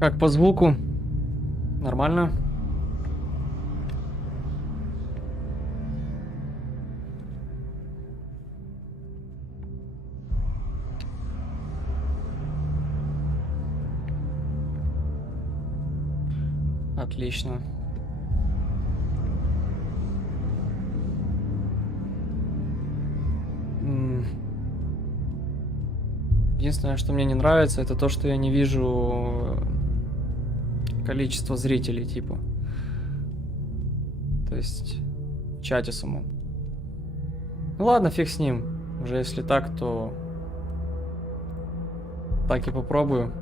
Как по звуку? Нормально? Отлично. Единственное, что мне не нравится, это то, что я не вижу количество зрителей, типа. То есть в чате самом. Ну ладно, фиг с ним. Уже если так, то так и попробую.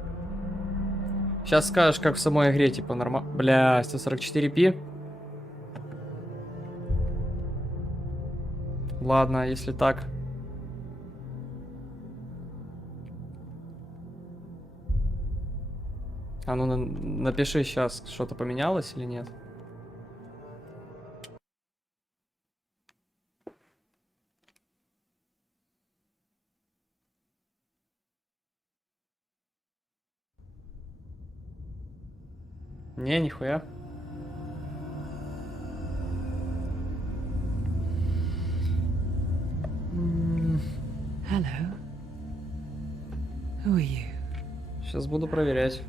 Сейчас скажешь, как в самой игре, типа нормально. Бля, 144p. Ладно, если так. А ну напиши сейчас, что-то поменялось или нет. Не, нихуя. Hello. Who are you? Сейчас буду проверять.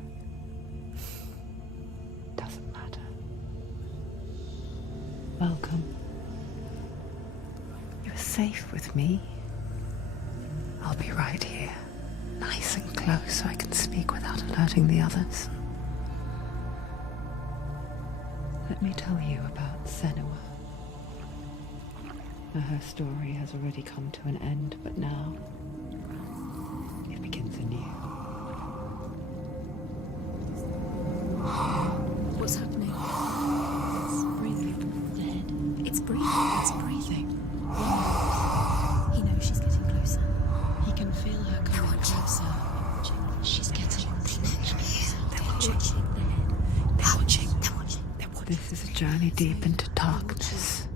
Doesn't matter. Welcome. You're safe with me. I'll be right here, nice and close, so I can speak without alerting the others. Let me tell you about Senua. Her story has already come to an end, but now it begins anew. What's happening? It's breathing. Dead. It's breathing. It's breathing. He knows she's getting closer. He can feel her coming closer. She's getting closer. They're watching. They're watching. This is a journey deep into darkness.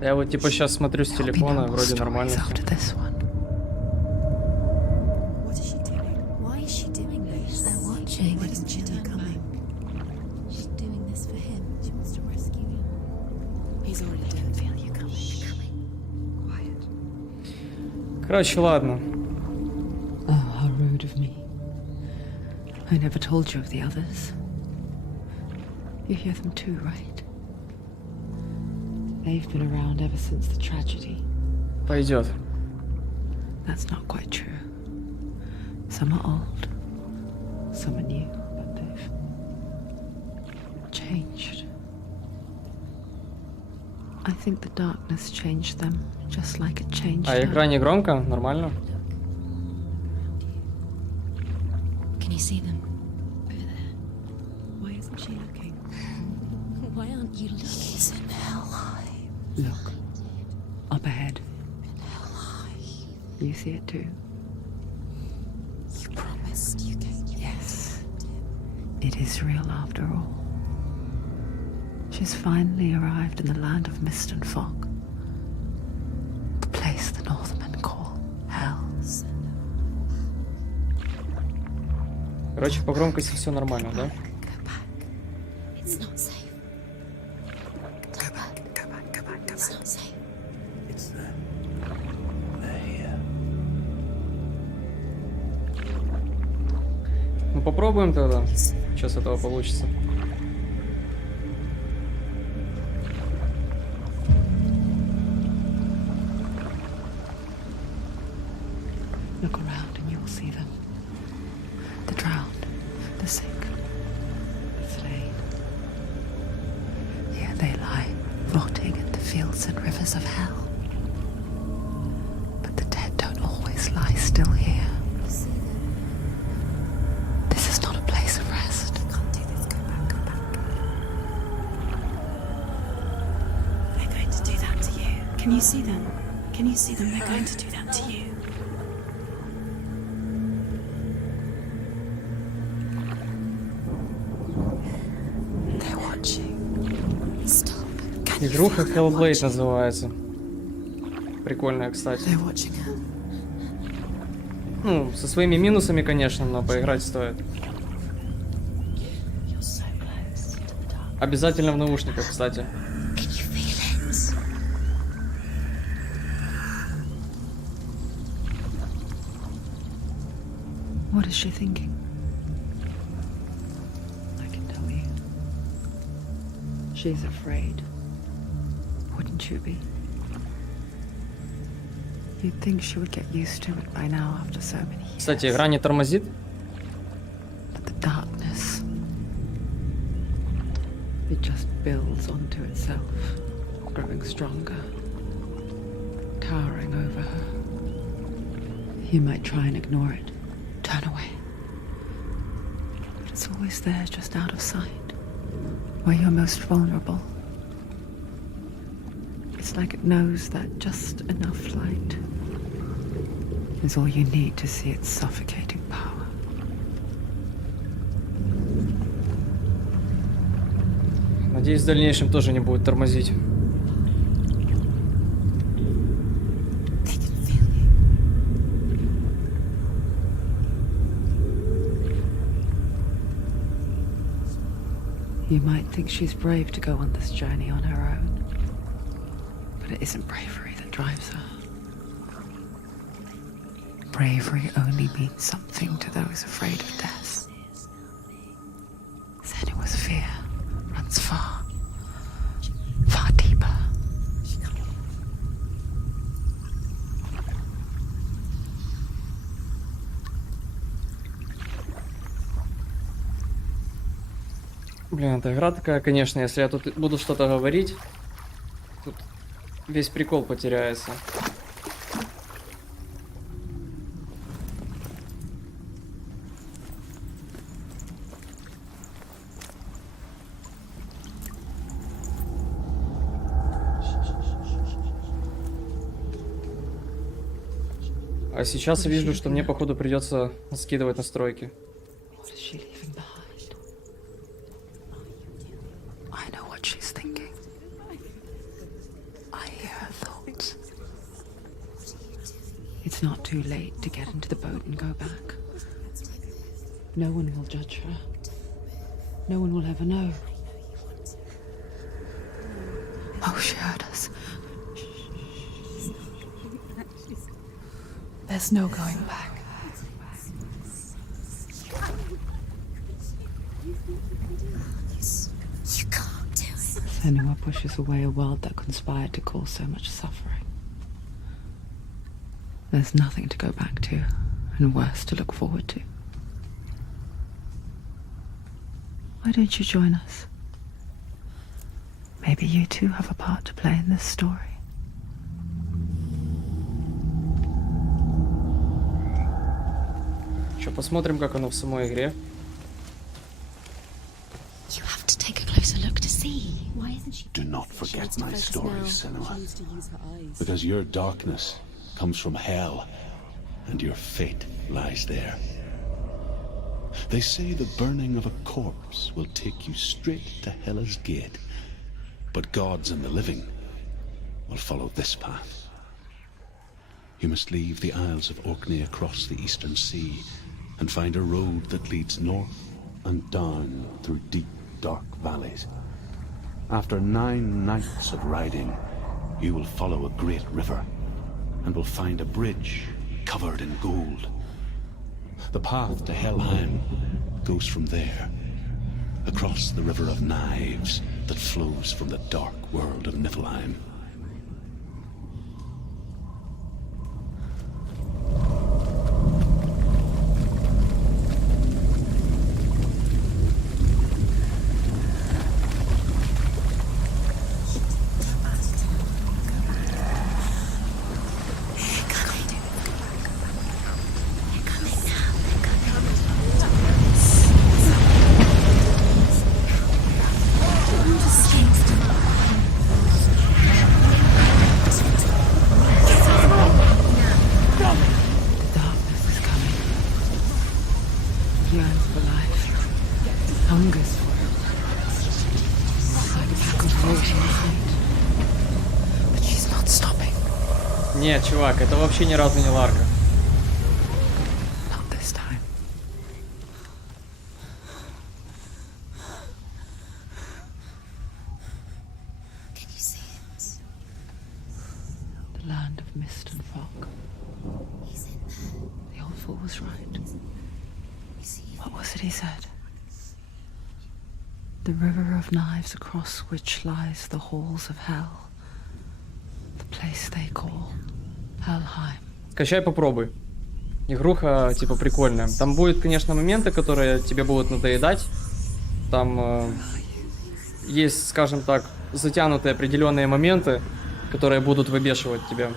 Я вот типа сейчас смотрю с телефона, вроде нормально. What is she doing? Why is she doing this? They're watching. Why doesn't she turn back? She's doing this for him. She wants to rescue him. He's already dead. Feel you coming. Quiet. Короче, ладно. Oh, how rude of me. I never told you of the others. You hear them too, right? They've been around ever since the tragedy. Пойдет. That's not quite true. Some are old, some are new, but they've changed. I think the darkness changed them, just like it changed А her. игра не громко? Нормально? Can you see them? Over there. Why isn't she looking? Why aren't you looking? He's in hell. Look, up ahead. You see it too? You promised you gave. Yes. It is real after all. She's finally arrived in the land of mist and fog. The place the Northmen call Hell. Короче, по громкости все нормально, да? It's not safe. It's not safe. It's them. They're here. Ну попробуем тогда, что с этого получится. Look around and you'll see them. The drowned, the sick, the slain. Here they lie, rotting in the fields and rivers of hell. But the dead don't always lie still here. This is not a place of rest. I can't do this. Go back, go back. They're going to do that to you. Can you see them? Can you see them? They're going to do that to you. They're watching. Stop. Игруха Hellblade называется. Прикольная, кстати. They're watching her. Ну, со своими минусами, конечно, но поиграть стоит. Обязательно в наушниках, кстати. Can you feel it? What is she thinking? I can tell you. She's afraid. Wouldn't you be? You'd think she would get used to it by now after so many years. Кстати, игра не тормозит. But the darkness, it just builds onto itself, growing stronger, towering over her. You might try and ignore it, turn away. But it's always there, just out of sight, where you're most vulnerable. It's like it knows that just enough light is all you need to see its suffocating power. Надеюсь, в дальнейшем тоже не будет тормозить. They can feel it. You might think she's brave to go on this journey on her own. But it isn't bravery that drives her. Bravery only means something to those afraid of death. Senua's fear runs far, far deeper. Блин, эта игра такая, конечно, если я тут буду что-то говорить, тут весь прикол потеряется. А сейчас я вижу, что мне, походу, придется скидывать настройки. What is she leaving behind? I know what she's thinking. I hear her thoughts. It's not too late to get into the boat and go back. No one will judge her. No one will ever know. Oh, she heard us. There's no going back. You can't do it. Senua pushes away a world that conspired to cause so much suffering. There's nothing to go back to, and worse to look forward to. Why don't you join us? Maybe you too have a part to play in this story. Что, посмотрим, как оно в самой игре. You have to take a closer look to see. Why isn't she? Do not She forget needs to my focus stories, now. Senua. She needs to use her eyes. Because your darkness comes from hell, and your fate lies there. They say the burning of a corpse will take you straight to Hela's gate, but gods and the living will follow this path. You must leave the Isles of Orkney across the eastern sea and find a road that leads north and down through deep, dark valleys. After 9 nights of riding, you will follow a great river and will find a bridge covered in gold. The path to Helheim goes from there, across the River of Knives that flows from the dark world of Niflheim. Yearns for life, hungers for it. Like a pack of wolves in the night. But she's not stopping. Нет, чувак, это вообще ни разу не Ларка. Not this time. was it he said? The river of knives across which lies the halls of hell. The place they call Helheim. Скачай, попробуй. Игруха, типа, прикольная. Там будут, конечно, моменты, которые тебе будут надоедать. Там есть, скажем так, затянутые определенные моменты, которые будут выбешивать тебя.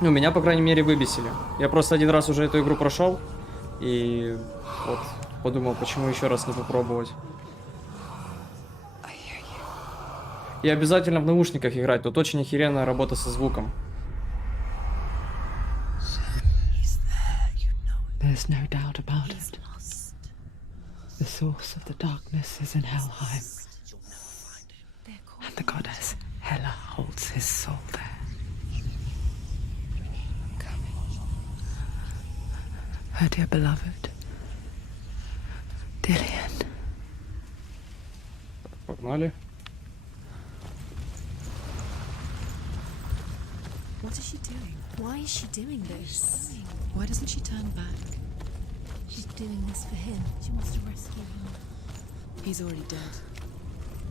Ну, меня, по крайней мере, выбесили. Я просто один раз уже эту игру прошел. И вот подумал, почему еще раз не попробовать. И обязательно в наушниках играть. Тут очень охеренная работа со звуком. There's no doubt about it. The source of the darkness is in Helheim. And the goddess Hela holds his soul there. Her dear beloved, Dillian. Погнали. What is she doing? Why is she doing this? Why doesn't she turn back? She's doing this for him. She wants to rescue him. He's already dead.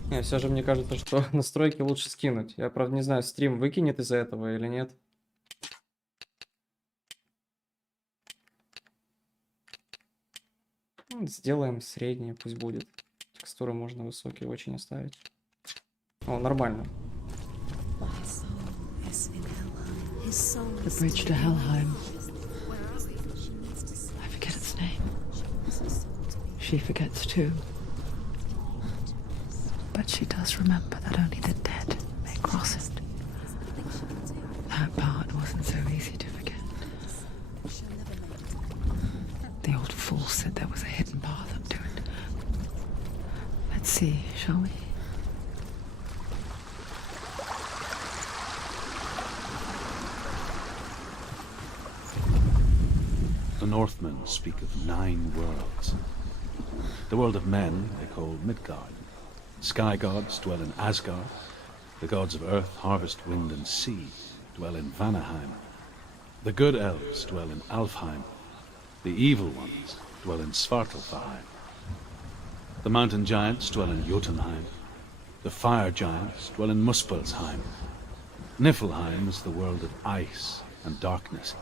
Не, все же мне кажется, что настройки лучше скинуть. Я, правда, не знаю, стрим выкинет из-за этого или нет. Ну, сделаем среднее, пусть будет. Текстуры можно высокие очень оставить. О, нормально. The bridge to Helheim. I forget its name. She forgets too. But she does remember that only the dead may cross it. That part wasn't so easy to forget. The old fool said there was a hidden path up to it. Let's see, shall we? The Northmen speak of 9 worlds. The world of men they call Midgard. Sky gods dwell in Asgard. The gods of earth, harvest, wind and sea dwell in Vanaheim. The good elves dwell in Alfheim. The evil ones dwell in Svartalfheim. The mountain giants dwell in Jotunheim. The fire giants dwell in Muspelheim. Niflheim is the world of ice and darkness.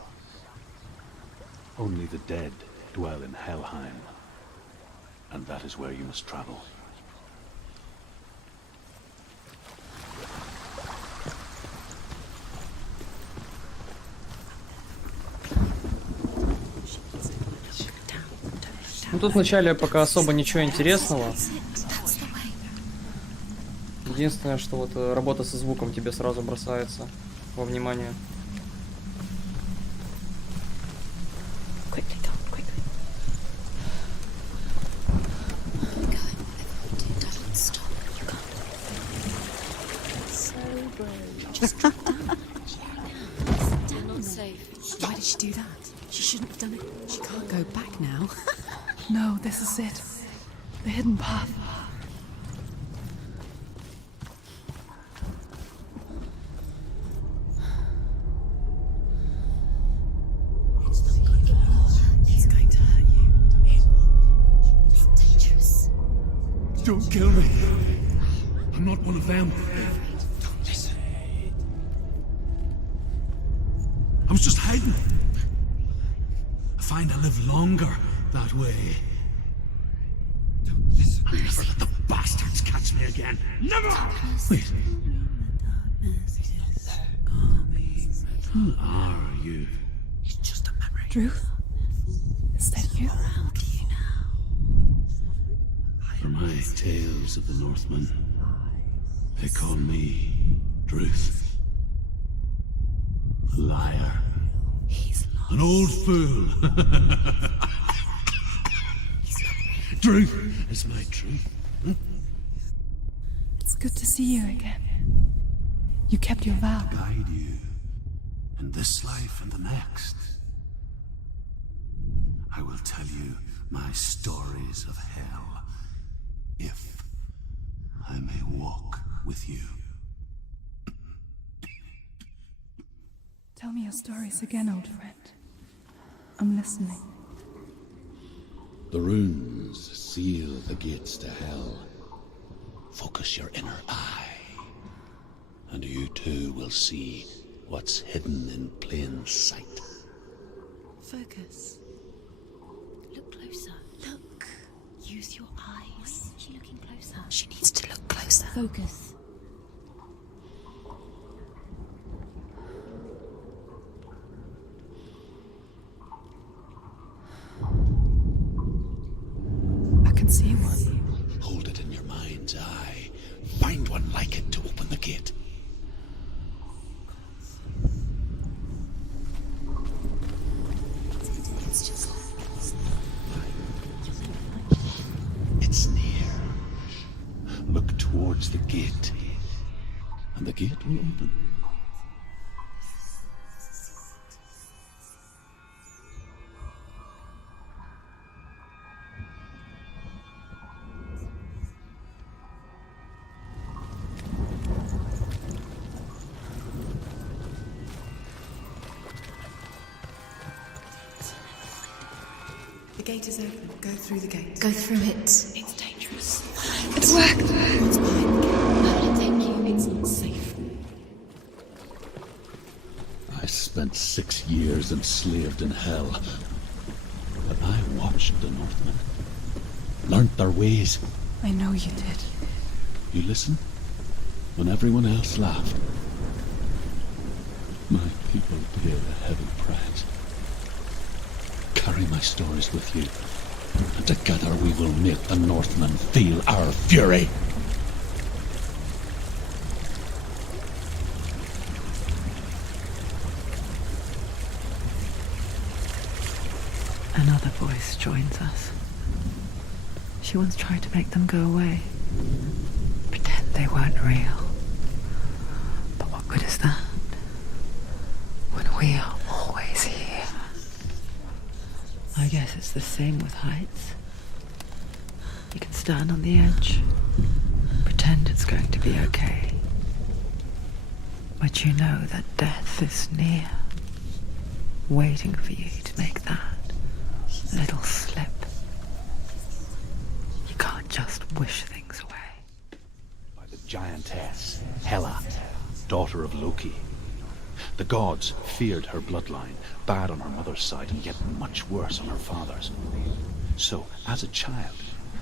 Only the dead dwell in Helheim, and that is where you must travel. Ну тут вначале пока особо ничего интересного. Единственное, что вот работа со звуком тебе сразу бросается во внимание. Why did she do that? She shouldn't have done it. She can't go back now. No, this is it. The hidden path. It's going to hurt you. It's dangerous. Don't kill me. I'm not one of them. Don't listen. I was just hiding. I find I live longer that way. Don't listen. I'll never let the bastards catch me again. Never! Wait. Who are you? It's just a memory. Ruth? Is that you? Around you now. For my tales of the Northmen, they call me Druth. A liar. He's lost. An old fool. Truth is my truth. It's good to see you again. You kept your vow. Guide you in this life and the next. I will tell you my stories of hell, if I may walk with you. Tell me your stories again, old friend. I'm listening. The runes seal the gates to hell. Focus your inner eye, and you too will see what's hidden in plain sight. Focus. Look closer. Look. Use your eyes. Why isn't she looking closer? She needs to look closer. Focus. I can see one. Hold it in your mind's eye. Find one like it to open the gate. It's just... It's near. Look towards the gate, and the gate will open. The gate is open. Go through the gate. Go through it. It's dangerous. It's worked. What's behind? Where will it take you? It's not safe. I spent 6 years enslaved in hell, but I watched the Northmen, learnt their ways. I know you did. You listened when everyone else laughed. My people paid a heavy price. Carry my stories with you, and together we will make the Northmen feel our fury. Another voice joins us. She once tried to make them go away. Pretend they weren't real. But what good is that? When we are always here. I guess it's the same with heights. You can stand on the edge, pretend it's going to be okay. But you know that death is near, waiting for you to make that little slip. You can't just wish things away. By the giantess, Hela, daughter of Loki. The gods feared her bloodline, bad on her mother's side and yet much worse on her father's. So, as a child,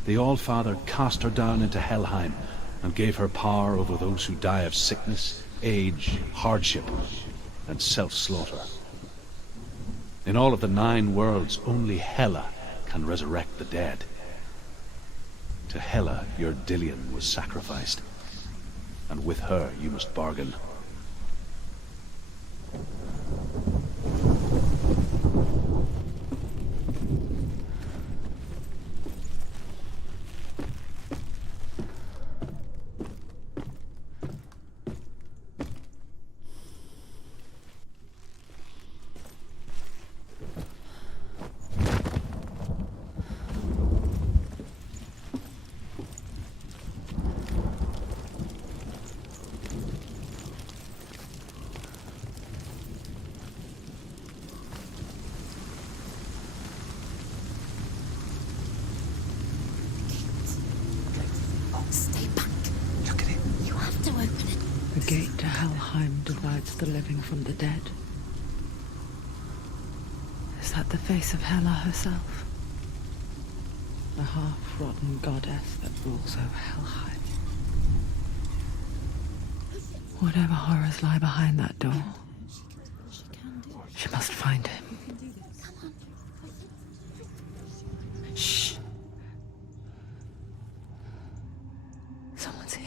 the All-Father cast her down into Helheim and gave her power over those who die of sickness, age, hardship, and self-slaughter. In all of the 9 worlds, only Hela can resurrect the dead. To Hela, your Dillion was sacrificed, and with her you must bargain. Stay back. Look at it. You have to open it. The gate to Helheim divides the living from the dead. Is that the face of Hela herself? The half-rotten goddess that rules over Helheim. Whatever horrors lie behind that door, she must find him. Shh. Someone's here.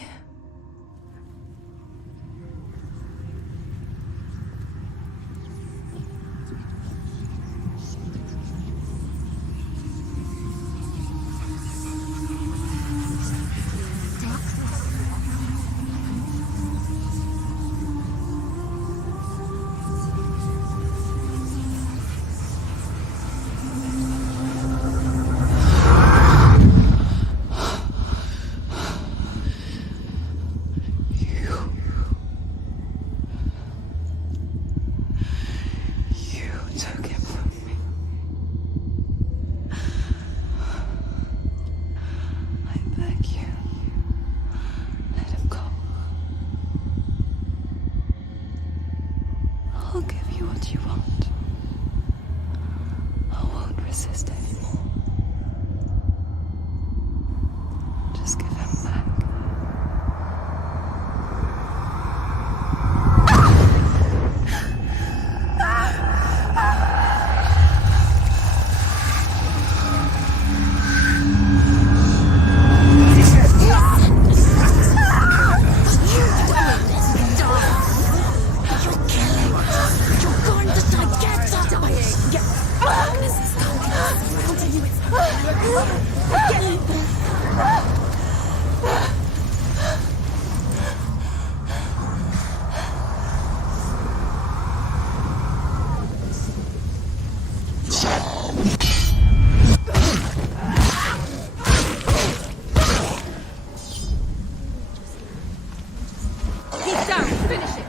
He's down. Finish it.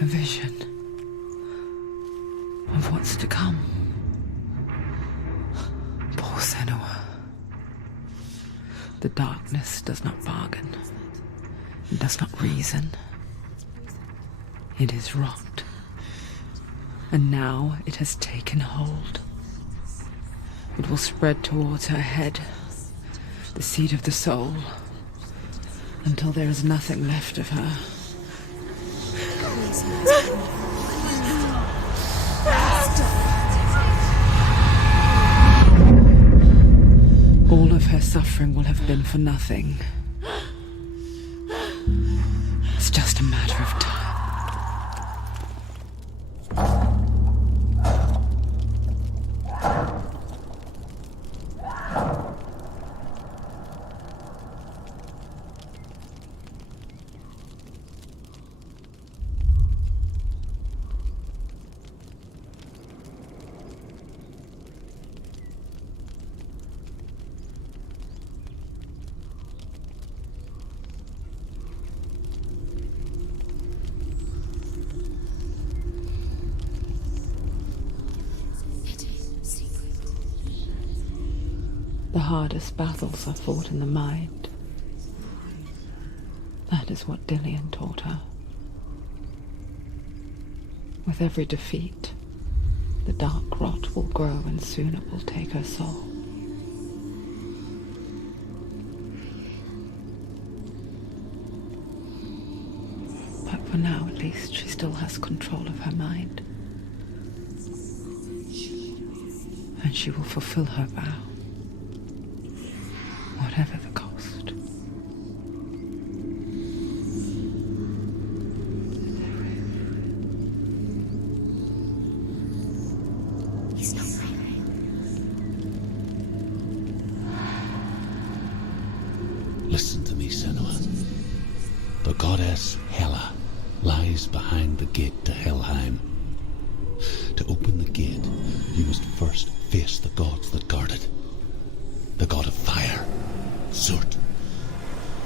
A vision of what's to come. Poor Senua. The darkness does not bargain. It does not reason. It is rot. And now it has taken hold. It will spread towards her head, the seat of the soul, until there is nothing left of her. All of her suffering will have been for nothing. It's just a matter of time. The hardest battles are fought in the mind. That is what Dillian taught her. With every defeat, the dark rot will grow and soon it will take her soul. But for now, at least, she still has control of her mind. And she will fulfill her vow. Whatever the cost. He's not right. Listen to me, Senua. The goddess Hela lies behind the gate to Helheim. To open the gate, you must first face the gods that guard it. The god of fire, Surt,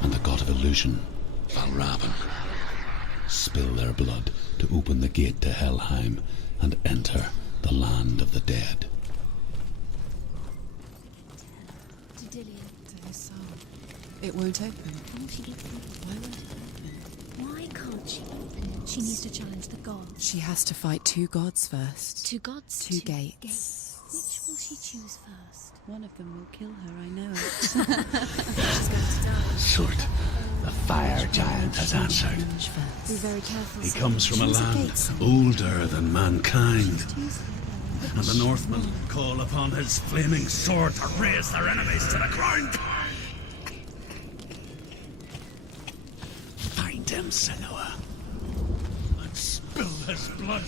and the god of illusion, Vальравн. Spill their blood to open the gate to Helheim and enter the land of the dead. To Dillian. To his soul. It won't open. Won't she open it? Why won't it open? Why can't she open it? She needs to challenge the gods. She has to fight two gods first. Two gods? Two gates. Which will she choose first? One of them will kill her, I know it. She's going to die. Surt, the fire giant has answered. Be very careful. He comes from a Use land gates. older than mankind. And the Northmen call upon his flaming sword to raise their enemies to the ground. Find him, Senua, and spill his blood.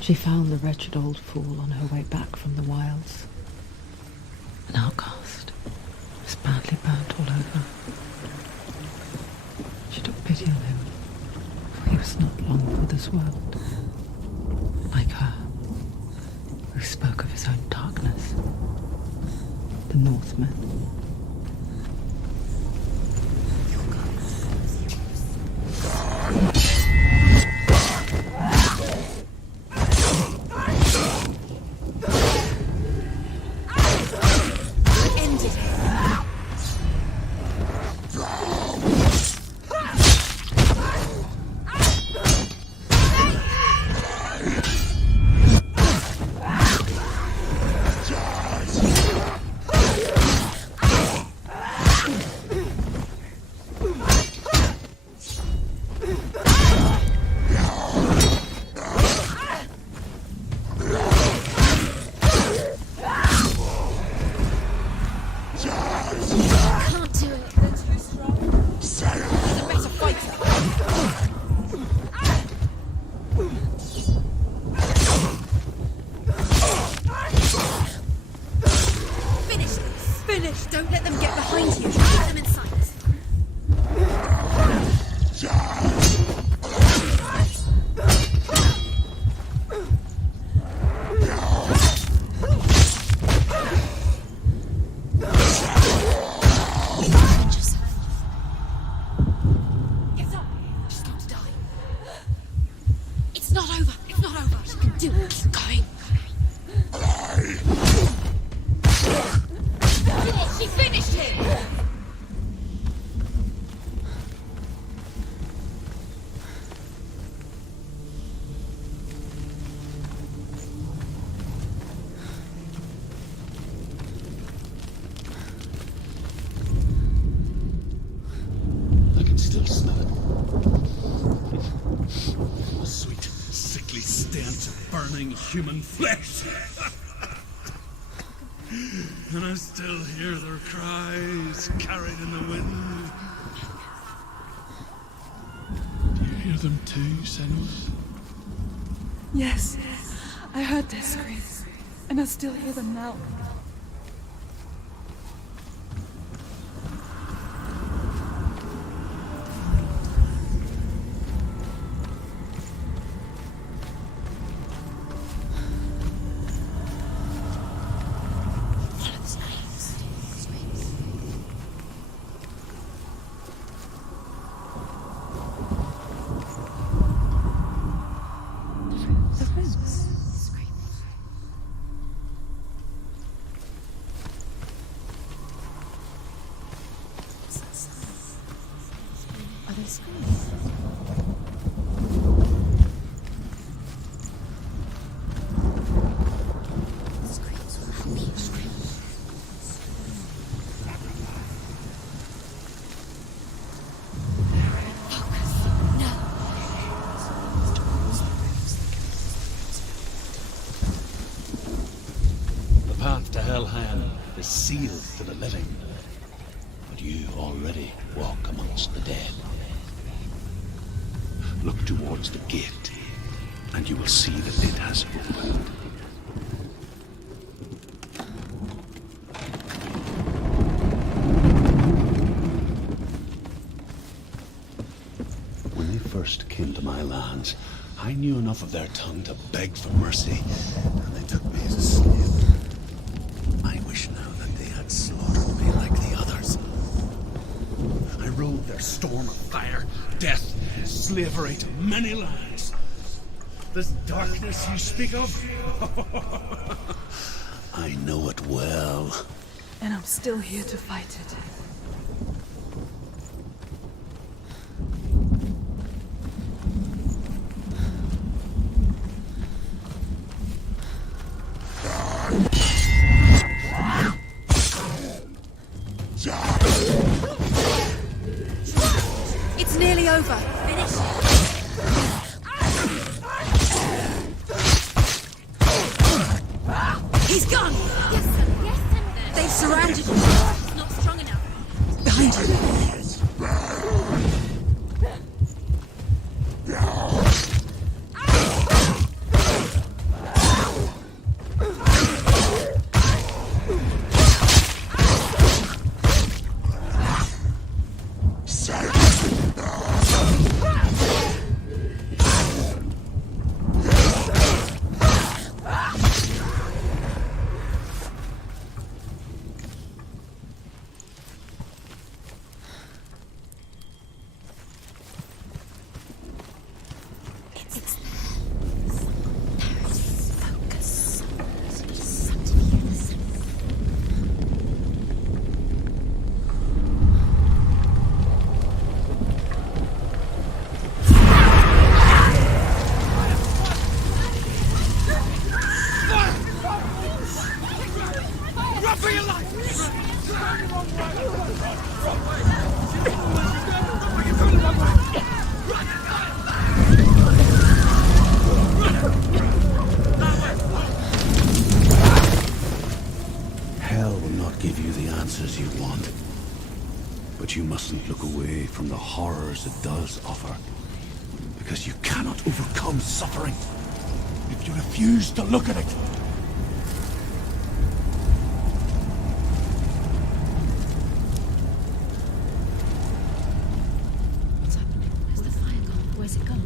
She found the wretched old fool on her way back from the wilds. An outcast, was badly burnt all over. She took pity on him, for he was not long for this world. Like her, who spoke of his own darkness. The Northmen. Don't let them get behind you. Keep them in sight. Get up. She's got to die. It's not over. It's not over. She can do it. Keep going. She finished him! I can still smell it. A sweet, sickly stench of burning human flesh. And I still hear their cries carried in the wind. Do you hear them too, Senua? Yes, I heard their screams, and I still hear them now. Are they screaming? Screams will help you scream. Focus. No. The path to Helheim is sealed to the living. But you already walk amongst the dead. Look towards the gate, and you will see that it has opened. When they first came to my lands, I knew enough of their tongue to beg for mercy, and they took me as a slave. I wish now that they had slaughtered me like the others. I rode their storm of fire, death, slavery to many lands. This darkness you speak of, I know it well. And I'm still here to fight it. He's gone! Yes, sir. Yes, sir. They've surrounded him. He's not strong enough. Behind you. Hell will not give you the answers you want. But you mustn't look away from the horrors it does offer. Because you cannot overcome suffering if you refuse to look at it. What's happening? Where's the fire gone? Where's it gone?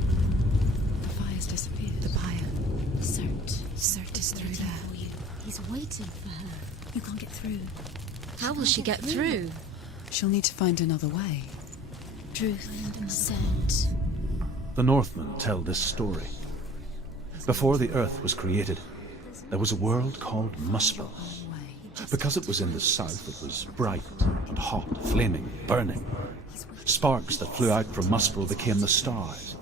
The fire's disappeared. The pyre. Surt is through there. For you. He's waiting for her. You can't get through. How will she get through? She'll need to find another way. Truth said. The Northmen tell this story. Before the earth was created, there was a world called Muspel. Because it was in the south, it was bright and hot, flaming, burning. Sparks that flew out from Muspel became the stars.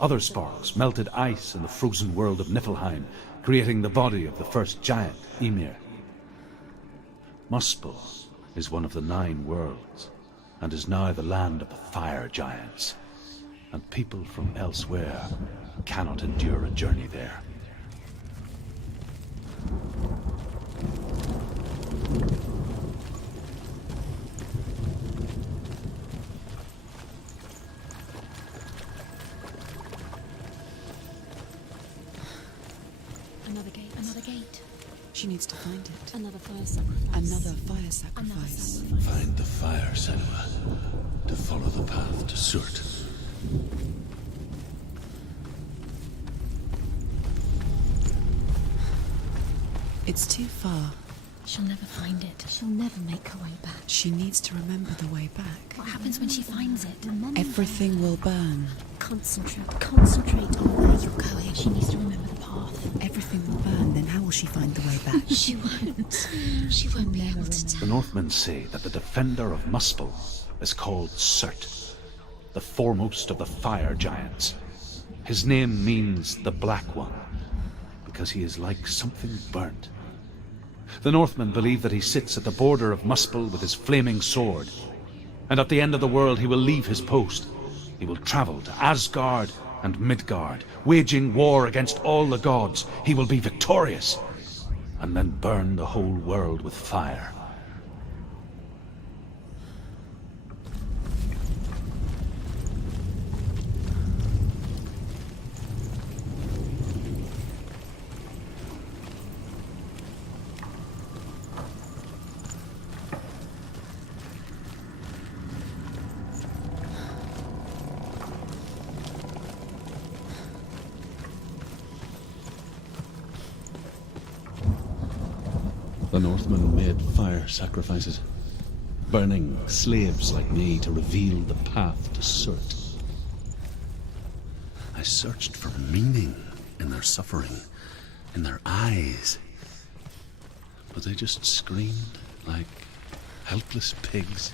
Other sparks melted ice in the frozen world of Niflheim, creating the body of the first giant, Ymir. Muspel is one of the 9 worlds, and is now the land of the fire giants. And people from elsewhere cannot endure a journey there. Another gate. Another gate. She needs to find it. Another fire sacrifice. Another fire sacrifice. Find the fire, Senua, to follow the path to Surt. It's too far. She'll never find it. She'll never make her way back. She needs to remember the way back. What happens when she finds it? Remember. Everything will burn. Concentrate on where you're going. She needs to remember the path. Everything will burn, then how will she find the way back? She won't. She won't be able to The tell. Northmen say that the defender of Muspel is called Surt, the foremost of the fire giants. His name means the Black One, because he is like something burnt. The Northmen believe that he sits at the border of Muspel with his flaming sword, and at the end of the world he will leave his post. He will travel to Asgard and Midgard, waging war against all the gods. He will be victorious, and then burn the whole world with fire. The Northmen made fire sacrifices, burning slaves like me to reveal the path to Surt. I searched for meaning in their suffering, in their eyes, but they just screamed like helpless pigs.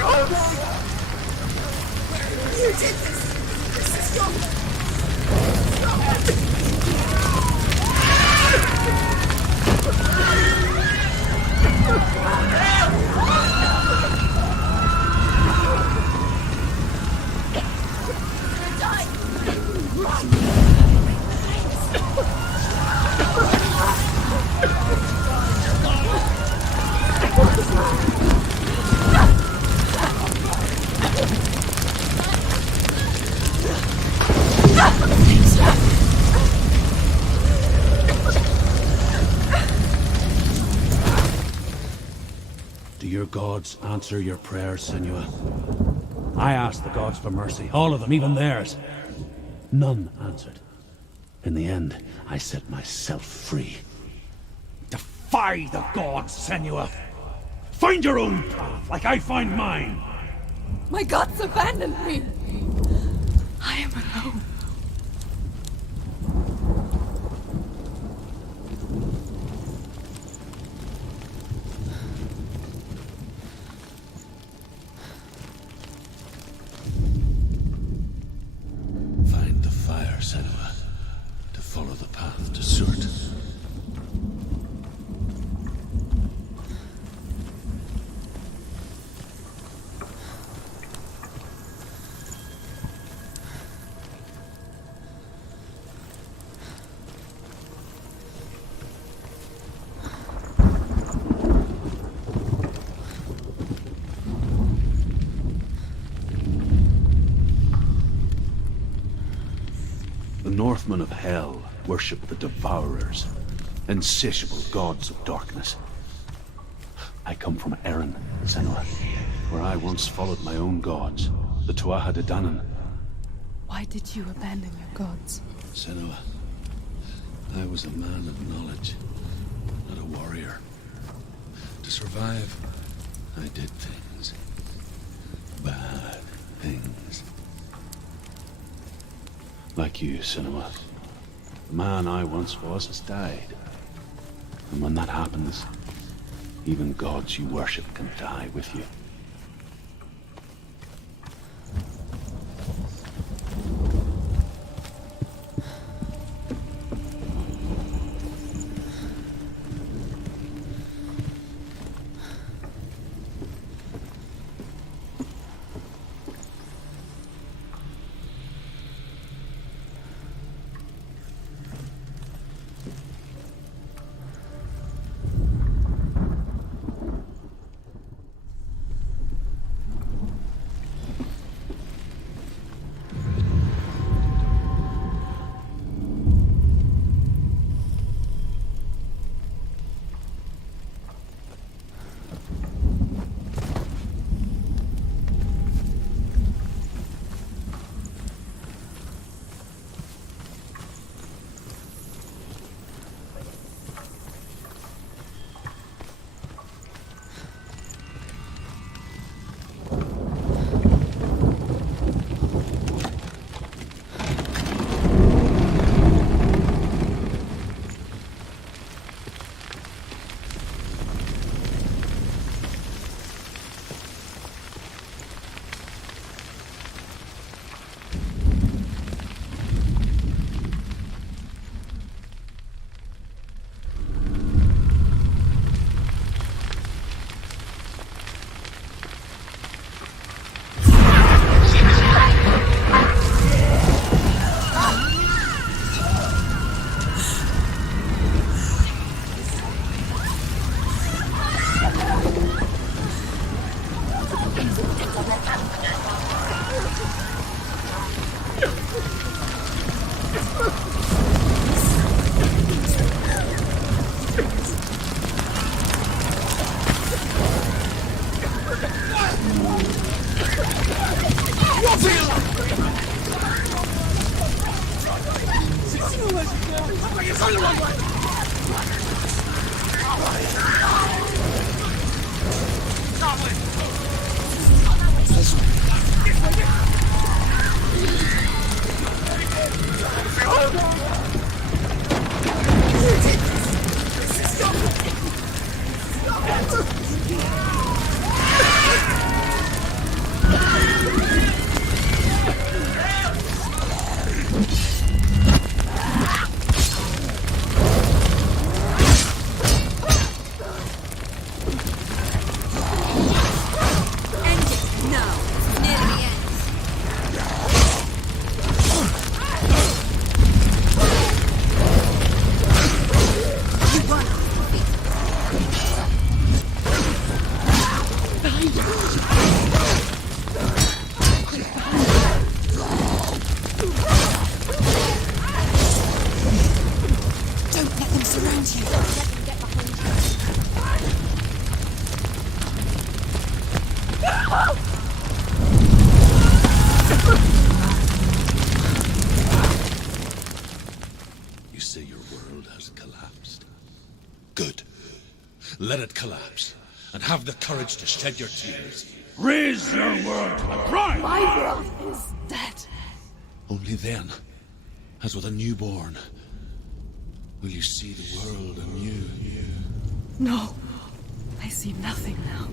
Oh, Do your gods answer your prayers, Senua? I asked the gods for mercy, all of them, even theirs. None answered. In the end, I set myself free. Defy the gods, Senua! Find your own path, like I find mine! My gods abandoned me! I am alone. Find the fire, Senua, to follow the path to Surt. The Northmen of Hell worship the Devourers, insatiable gods of darkness. I come from Erin, Senua, where I once followed my own gods, the Tuatha De Danann. Why did you abandon your gods? Senua, I was a man of knowledge, not a warrior. To survive, I did things. Bad things. Like you, Senua. The man I once was has died. And when that happens, even gods you worship can die with you. You say your world has collapsed? Good. Let it collapse, and have the courage to shed your tears. Raise your world and cry! My world is dead. Only then, as with a newborn, will you see the world anew. No, I see nothing now.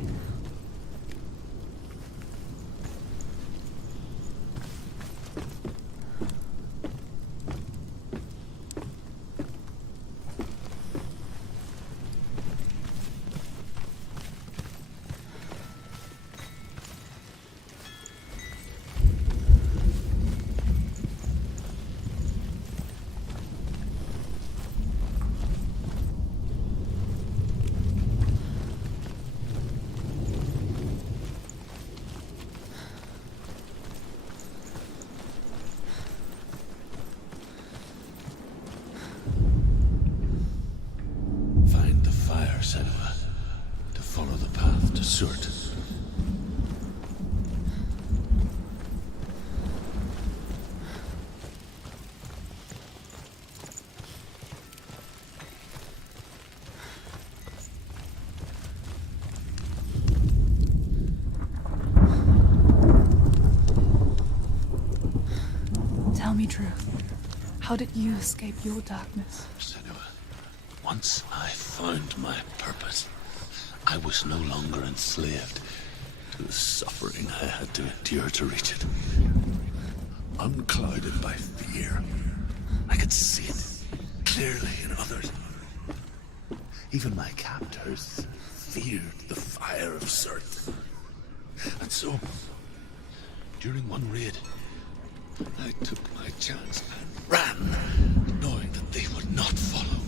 Find the fire, Senua, to follow the path to Surt. Tell me truth. How did you escape your darkness? Senua, once I found my purpose, I was no longer enslaved to the suffering I had to endure to reach it. Unclouded by fear, I could see it clearly in others. Even my captors feared the fire of Surt. And so, during one raid, I took my chance and ran, knowing that they would not follow.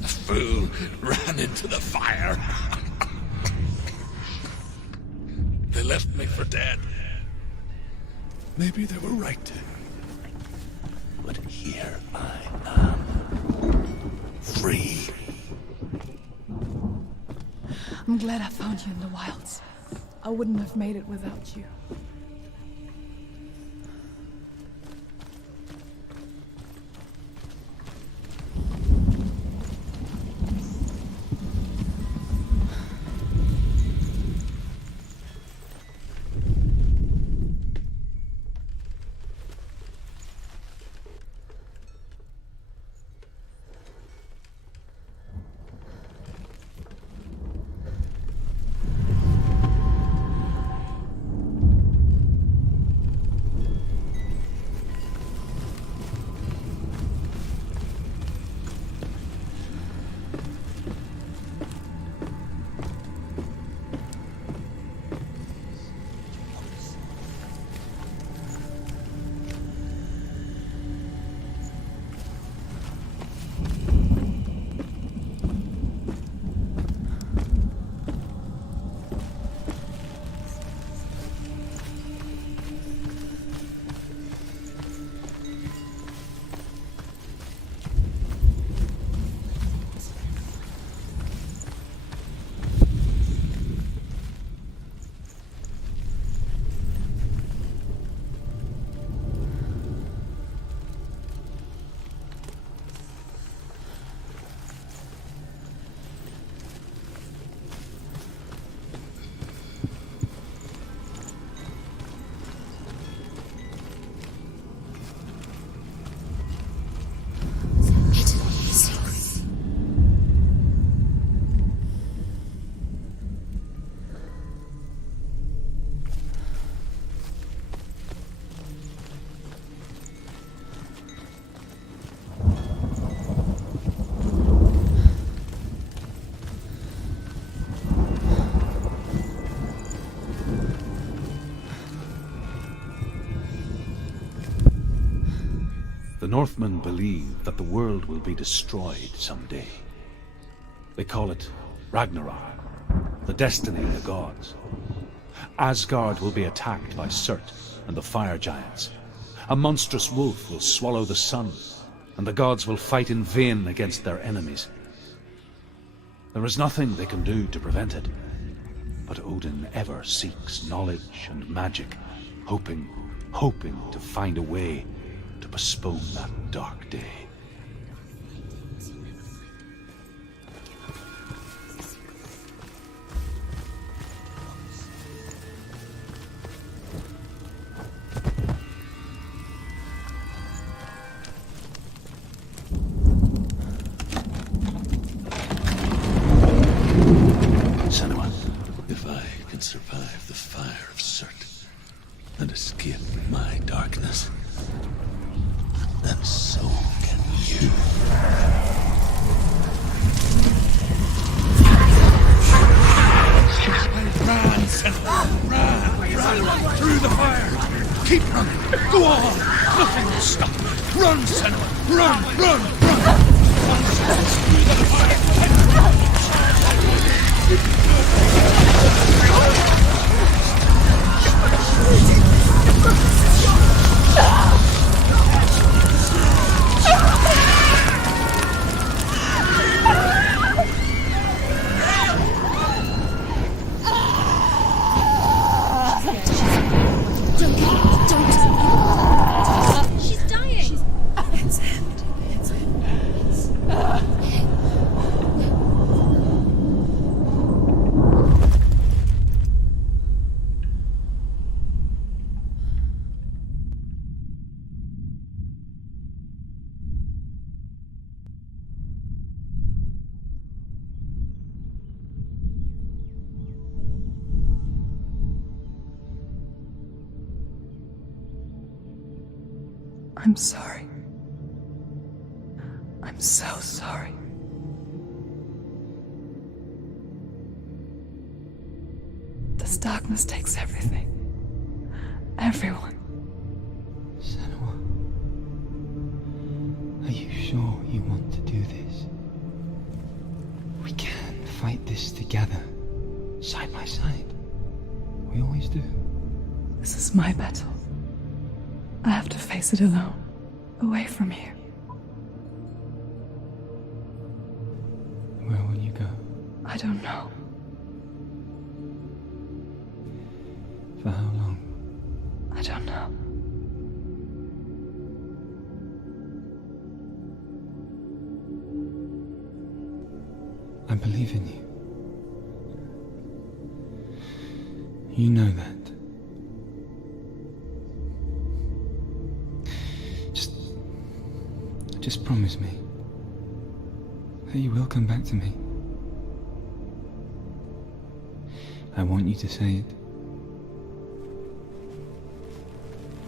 The fool ran into the fire. They left me for dead. Maybe they were right to. But here I am, free. I'm glad I found you in the wilds. I wouldn't have made it without you. The Northmen believe that the world will be destroyed someday. They call it Ragnarok, the destiny of the gods. Asgard will be attacked by Surt and the fire giants. A monstrous wolf will swallow the sun, and the gods will fight in vain against their enemies. There is nothing they can do to prevent it. But Odin ever seeks knowledge and magic, hoping to find a way to postpone that dark day. Senua, if I can survive the fire of Surt and escape my darkness, then so can you. Run, Senua! Run through the fire! Keep running! Go on! Nothing will stop! Run, Senua! Run! Run! Through the fire! She's dying. It's him. I'm sorry. I'm so sorry. This darkness takes everything. Everyone. Senua, are you sure you want to do this? We can fight this together, side by side. We always do. This is my battle. I have to face it alone, away from you. Where will you go? I don't know. For how long? I don't know. I believe in you. You know that. Just promise me that you will come back to me. I want you to say it.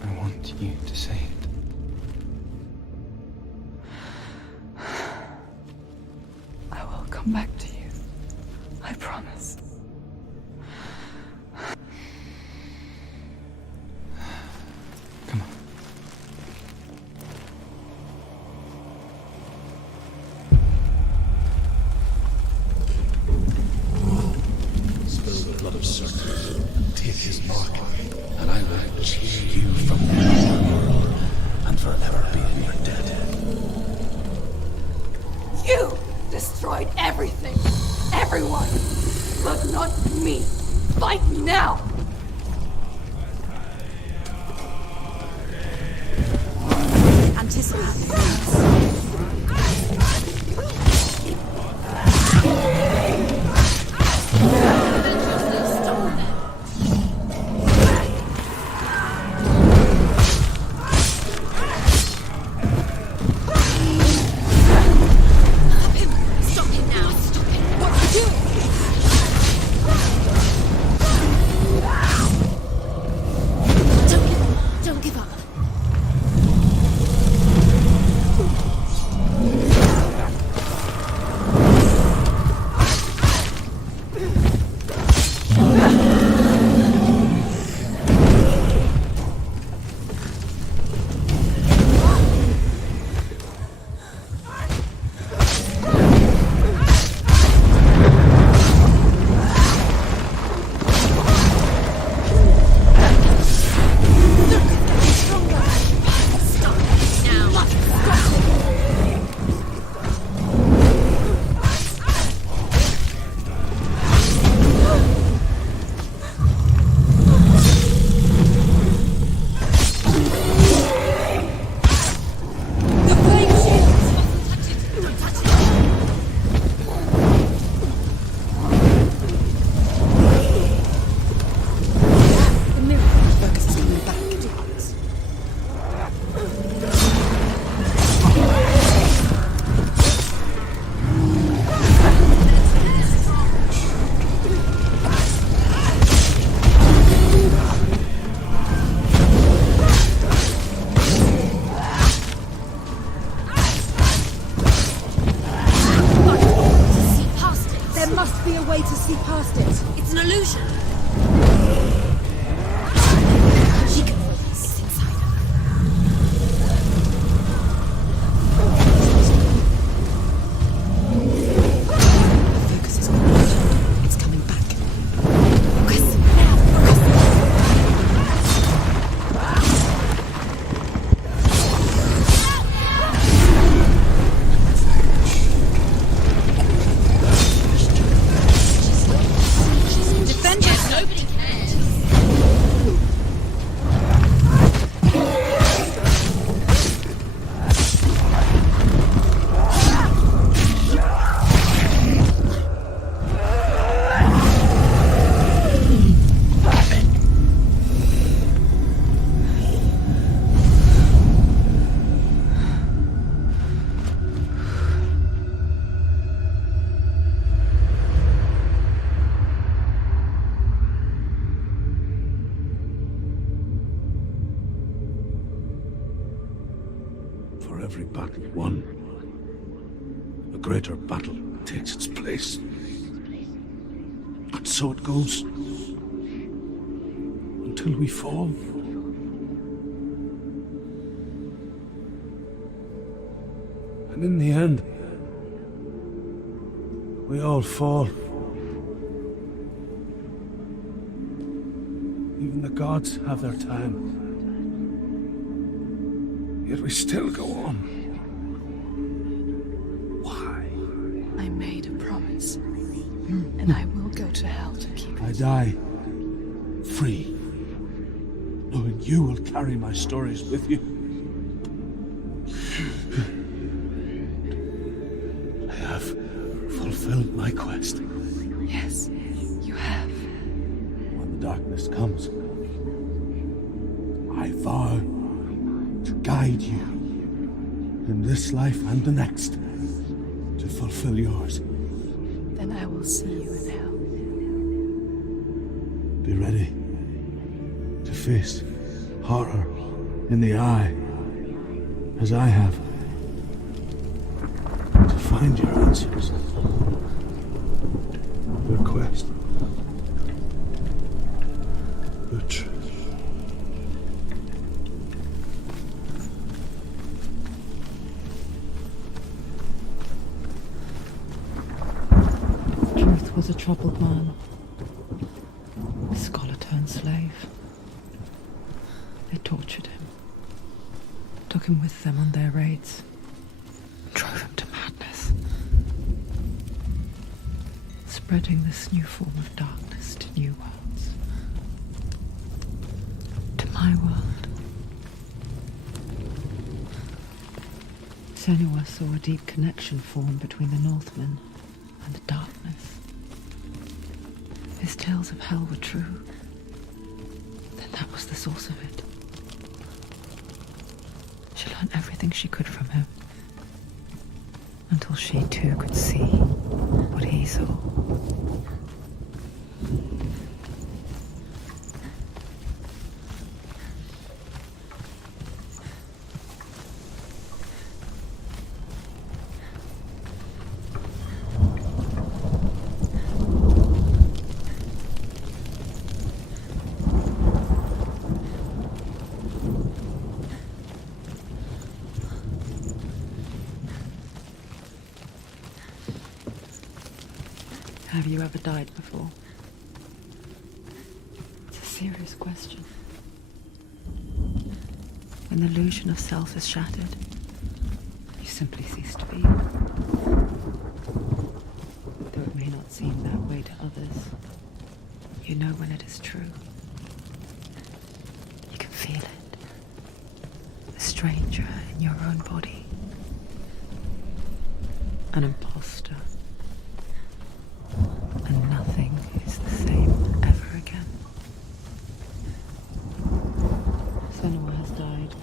I want you to say it. I will come back to you. I promise. Come on. Spill the blood of Surt and take his mark, and I will cheer you from the world and forever be in your debt. You destroyed everything. Everyone. But not me. Fight me now. Stop him now! Stop him! What are you doing? Don't give up! Don't give up! every battle won, a greater battle takes its place. And so it goes. Until we fall. And in the end, we all fall. Even the gods have their time. Yet we still go on. Why? I made a promise, and I will go to hell to keep I it. die free, knowing you will carry my stories with you. I have fulfilled my quest. Yes, you have. When the darkness comes, I vow to guide you in this life and the next to fulfill yours. Then I will see you in hell. Be ready to face horror in the eye, as I have, to find your answers, your quest, your truth. Truth was a troubled man, a scholar turned slave. They tortured him, took him with them on their raids, drove him to madness, spreading this new form of darkness to new worlds, to my world. Senua saw a deep connection form between the Northmen and the darkness. His tales of hell were true. Then that was the source of it. She learned everything she could from him, until she too could see what he saw. Have you ever died before? It's a serious question. When the illusion of self is shattered, you simply cease to be. Though it may not seem that way to others, you know when it is true. You can feel it. A stranger in your own body. An imposter. And nothing is the same ever again. Senua has died.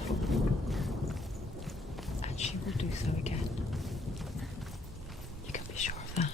And she will do so again. You can be sure of that.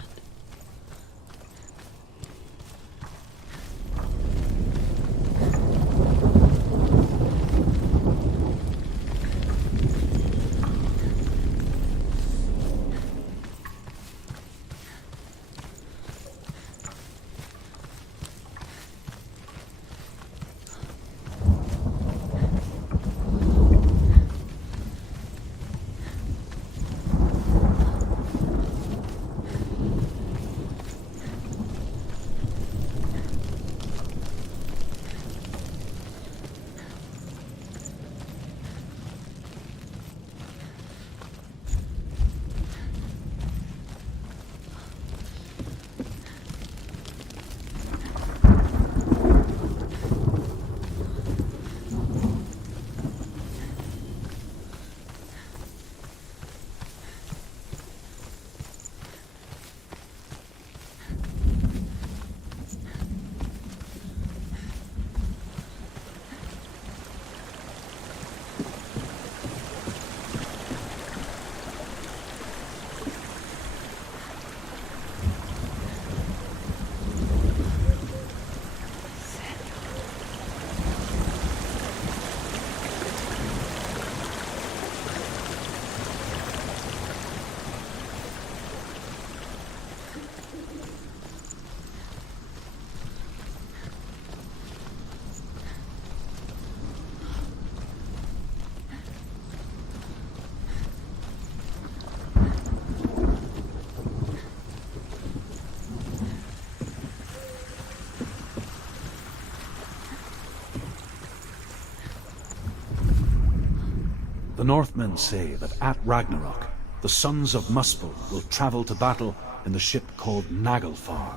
The Northmen say that at Ragnarok, the sons of Muspel will travel to battle in the ship called Naglfar,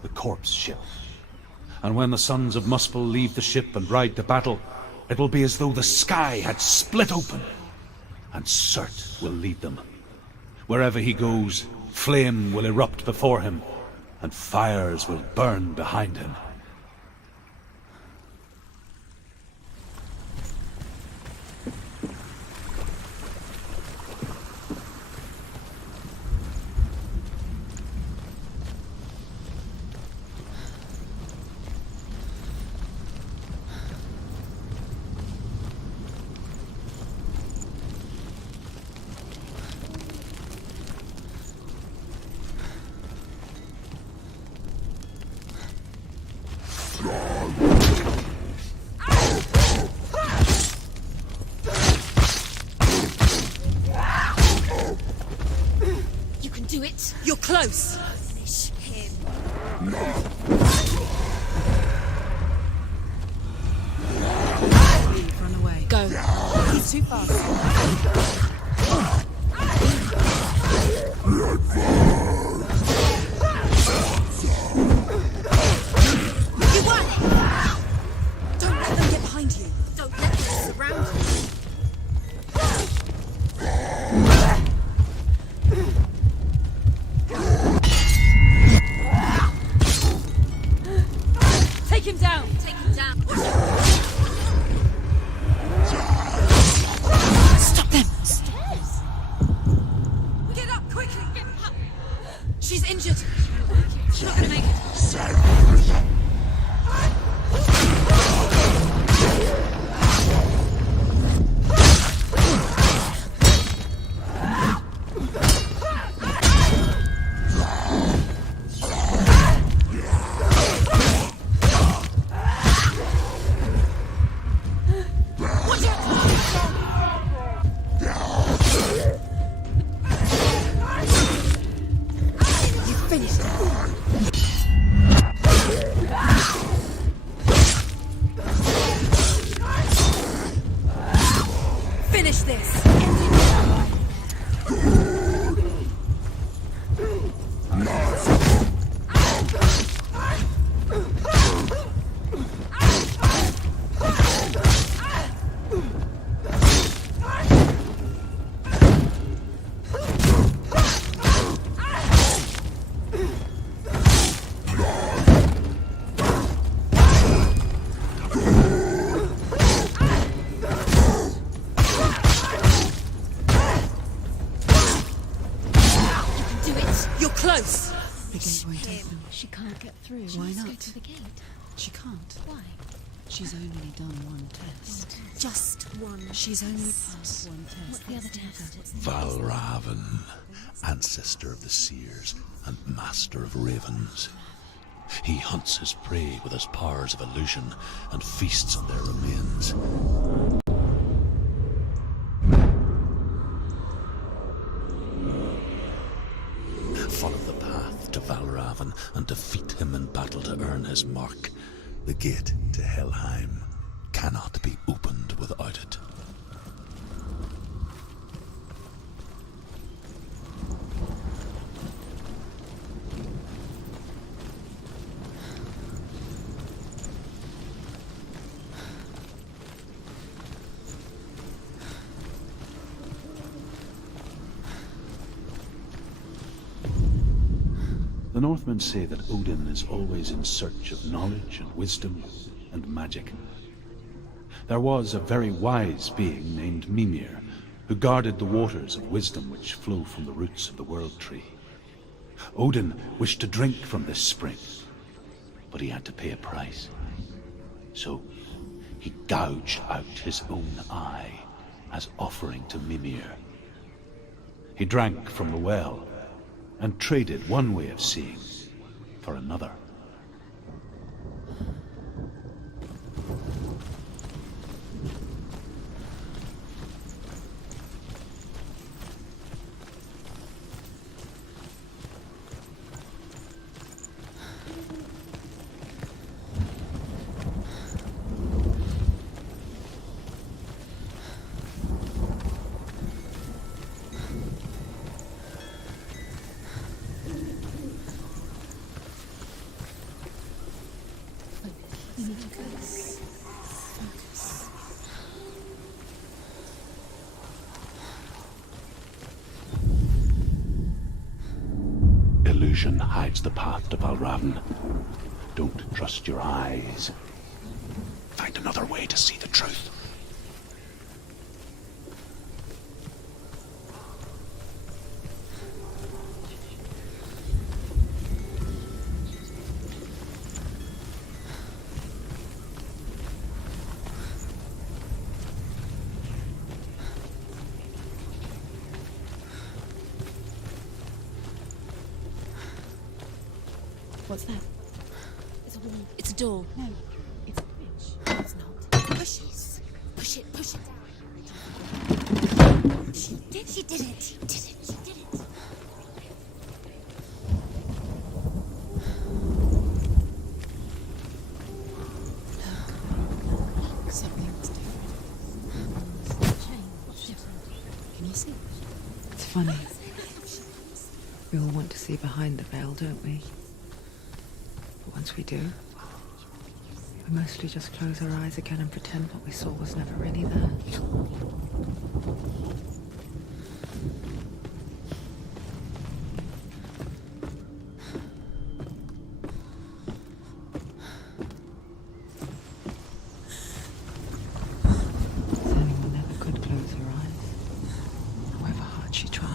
the corpse ship. And when the sons of Muspel leave the ship and ride to battle, it will be as though the sky had split open, and Surt will lead them. Wherever he goes, flame will erupt before him, and fires will burn behind him. You can do it. You're close. Finish him. Leave, run away. Go. He's too fast. You won it. Don't let them get behind you. Don't let them surround you. Take him down. Take him down. Stop them. Stairs. Get up quickly. Get up. She's injured. She's not gonna make it. Finish this. You're close. The gate won't open. She can't get through. Why Let's go not? to the gate. She can't. Why? She's only done one test. Just one. She's only passed one test. What's the other test? Valravn, ancestor of the seers and master of ravens. He hunts his prey with his powers of illusion and feasts on their remains. Follow the path to Valravn and defeat him in battle to earn his mark. The gate to Helheim cannot be opened without it. The Northmen say that Odin is always in search of knowledge and wisdom and magic. There was a very wise being named Mimir, who guarded the waters of wisdom which flow from the roots of the World Tree. Odin wished to drink from this spring, but he had to pay a price. So he gouged out his own eye as offering to Mimir. He drank from the well and traded one way of seeing for another. You need to focus. Focus. Illusion hides the path to Vальравн. Don't trust your eyes. Find another way to see the truth. What's that? It's a wall. It's a door. No, it's a bridge. It's not. Push it. Push it. Push it down. She did it. She did it. She did it. She did it. Look. Something's different. Change. Can you see? It's funny. We all want to see behind the veil, don't we? But once we do, we mostly just close our eyes again and pretend what we saw was never really there. Senua never could close her eyes, however hard she tried.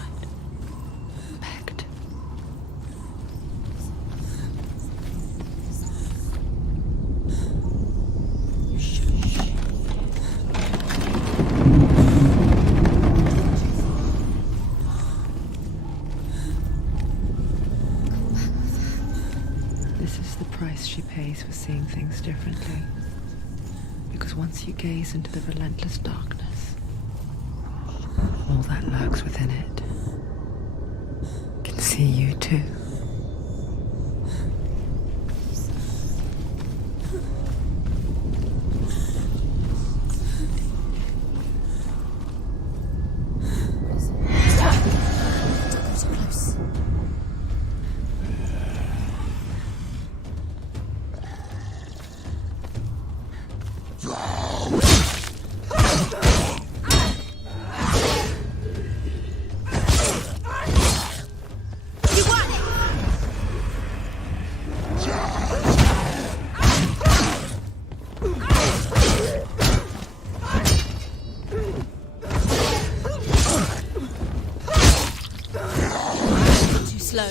Begged. This is the price she pays for seeing things differently. Because once you gaze into the relentless darkness, all that lurks within it can see you too. So close. You won! Too slow.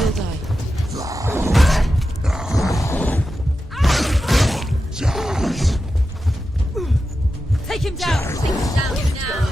You'll die. Take him down! Take him down now!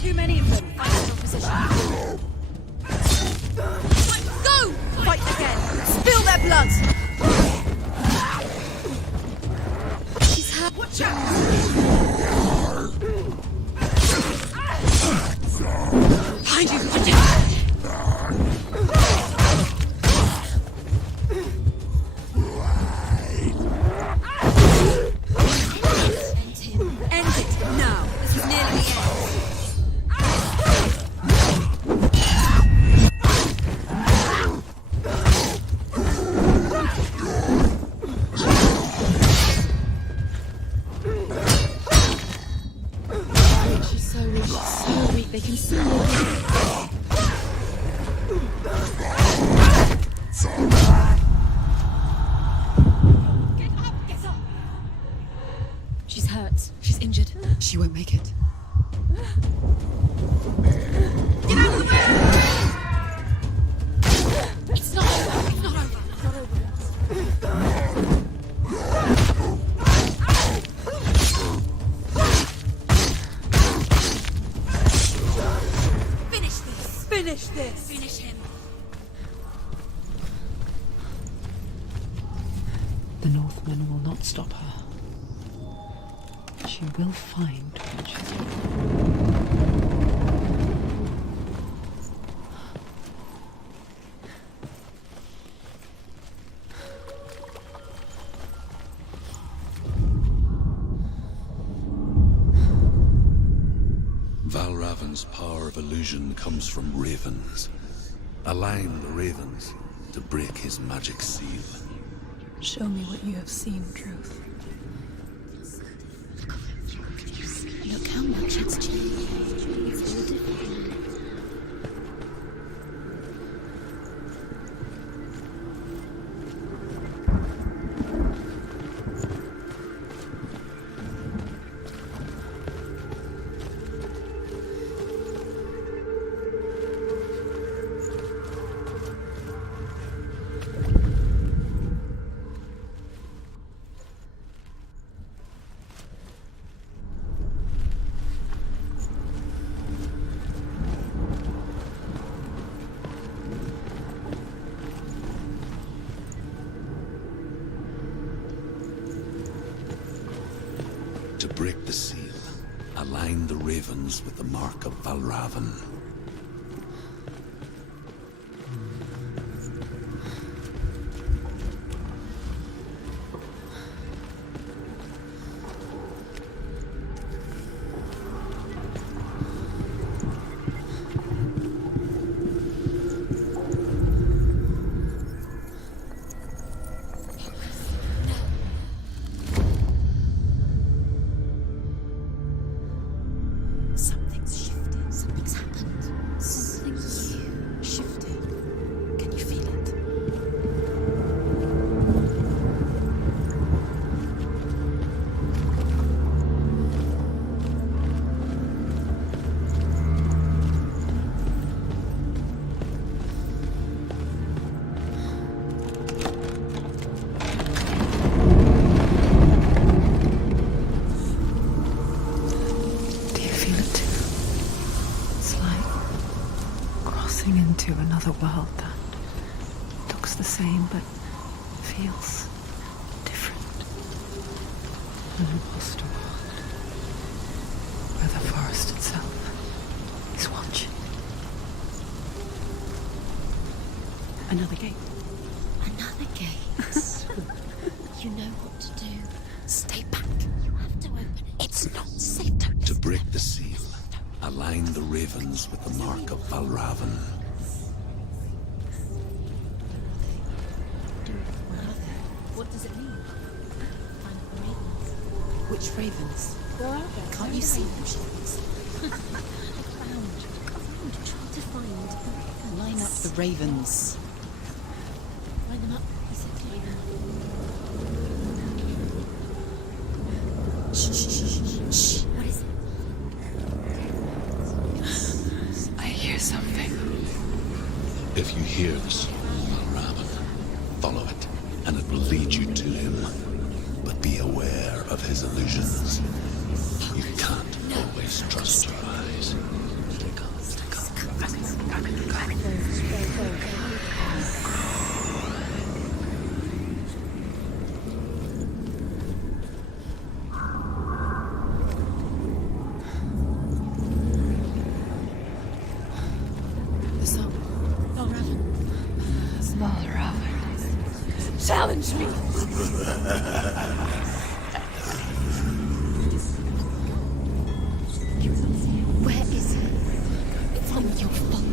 Too many of them. Find your position. Go! Fight again. Spill their blood. She's hurt. Watch out! Behind you. Watch out! End him. End it now. This is nearly the end. She's so weak. She's so weak. They can see her. Get up! Get up! She's hurt. She's injured. She won't make it. Get out of the way! Northmen will not stop her. She will find what she's looking Vальравn's power of illusion comes from ravens. Align the ravens to break his magic seal. Show me what you have seen, Truth. Look how much it's changed. It's all different. To break the seal, align the ravens with the mark of Vальравн. Something's shifted. Something's happened. Something new shifted. Can you feel it? Do you feel it too? It's like crossing into another world that looks the same but feels different. An imposter world where the forest itself is watching. Another gate. Another gate. You know what to do. Stay back. You have to open it. It's not safe. Don't To listen. break the seal, align the ravens with the mark of Vальравn. What does it mean? Find the ravens. Which ravens? Can't you see them, Shepherds? Try to find. Line up the ravens. Line them up. He said to line them up. Shh, shh, shh, shh. What is it? I hear something. If you hear the song of Vальравn, follow it, and it will lead you to him. But be aware of his illusions. You can't always trust your eyes. The song. Vальravn. Vальravn. Challenge me! Where is he? It's not your fault.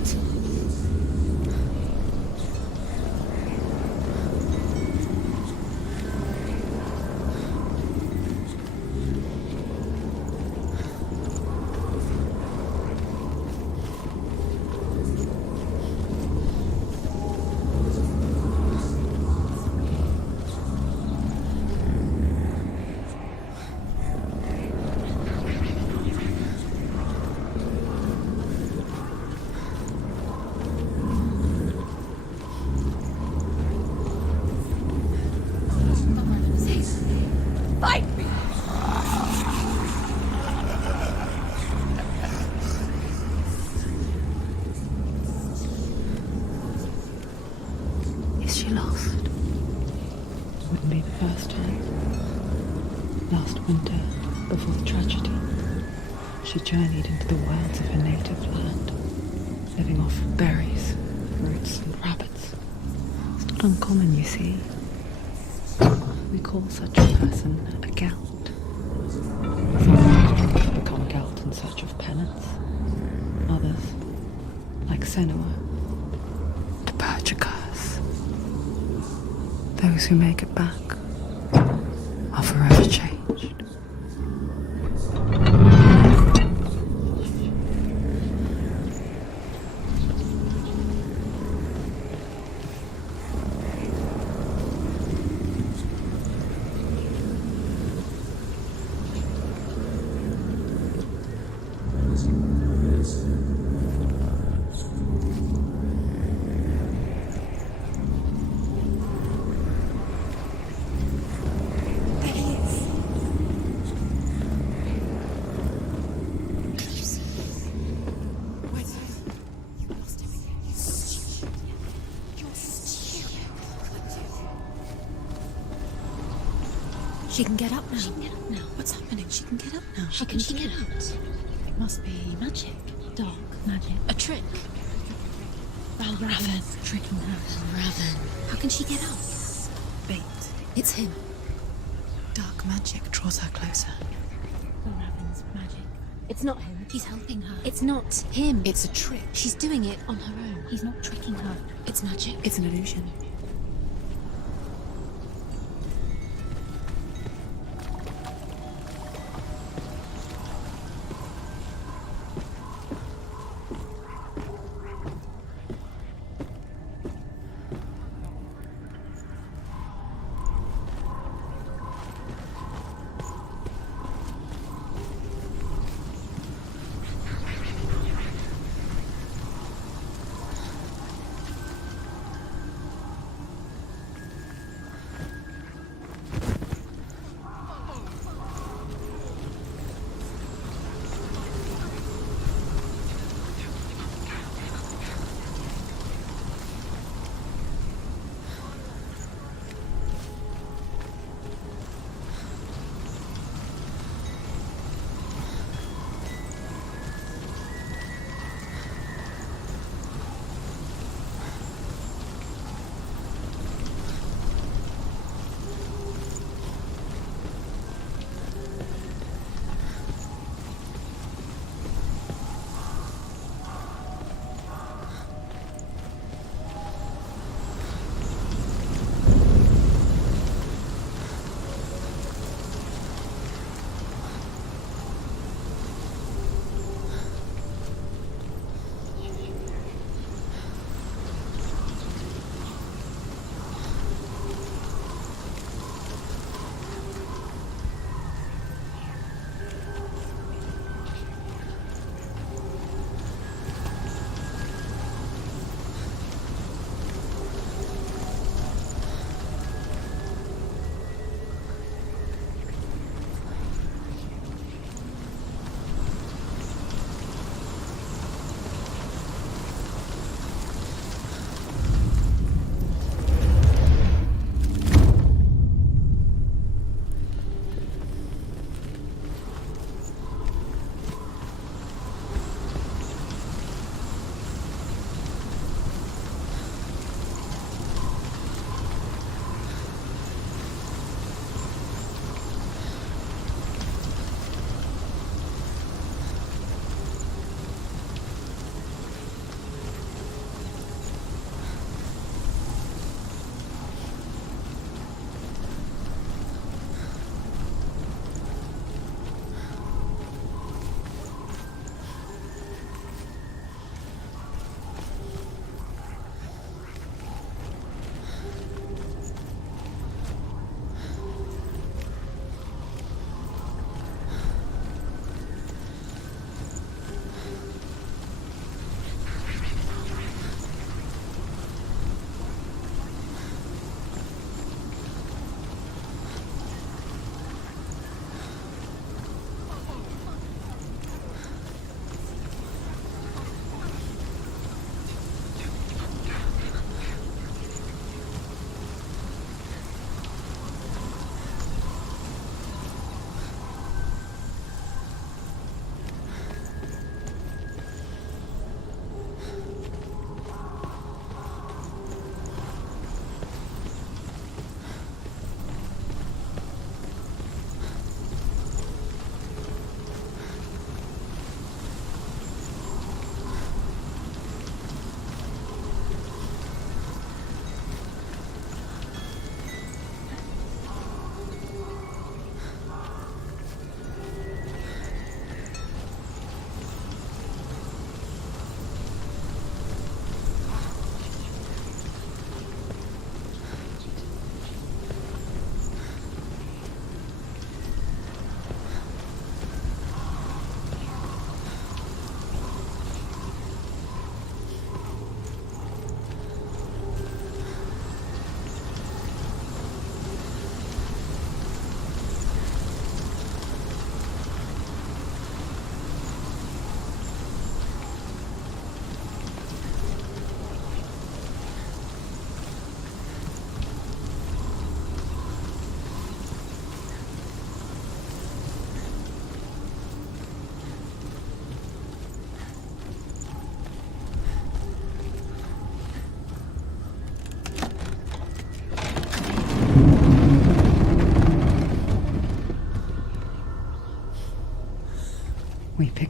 Fight me! Is she lost? Wouldn't be the first time. Last winter, before the tragedy, she journeyed into the wilds of her native land, living off berries, roots, and rabbits. It's not uncommon, you see. We call such a person a Gelt. Some become Gelt in search of penance. Others, like Senua, to purge a curse. Those who make it back are forever changed. She can get up now. She can get up now. What's happening? She can get up now. How can she get out? It must be magic. Dark magic. A trick. Vальравн tricking her. Vальravn. How can she get out? Bait. It's him. Dark magic draws her closer. Vальravn's magic. It's not him. He's helping her. It's not him. It's a trick. She's doing it on her own. He's not tricking her. It's magic. It's an illusion.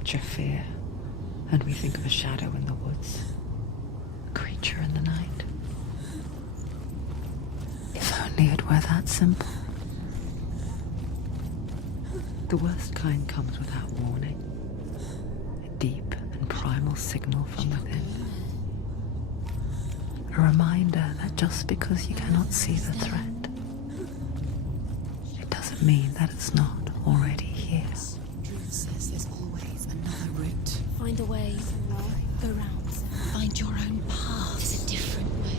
picture fear, and we think of a shadow in the woods, a creature in the night. If only it were that simple. The worst kind comes without warning. A deep and primal signal from within. A reminder that just because you cannot see the threat, it doesn't mean that it's not already here. Drew says there's always another route. Find a way. Go round. Find your own path. There's a different way.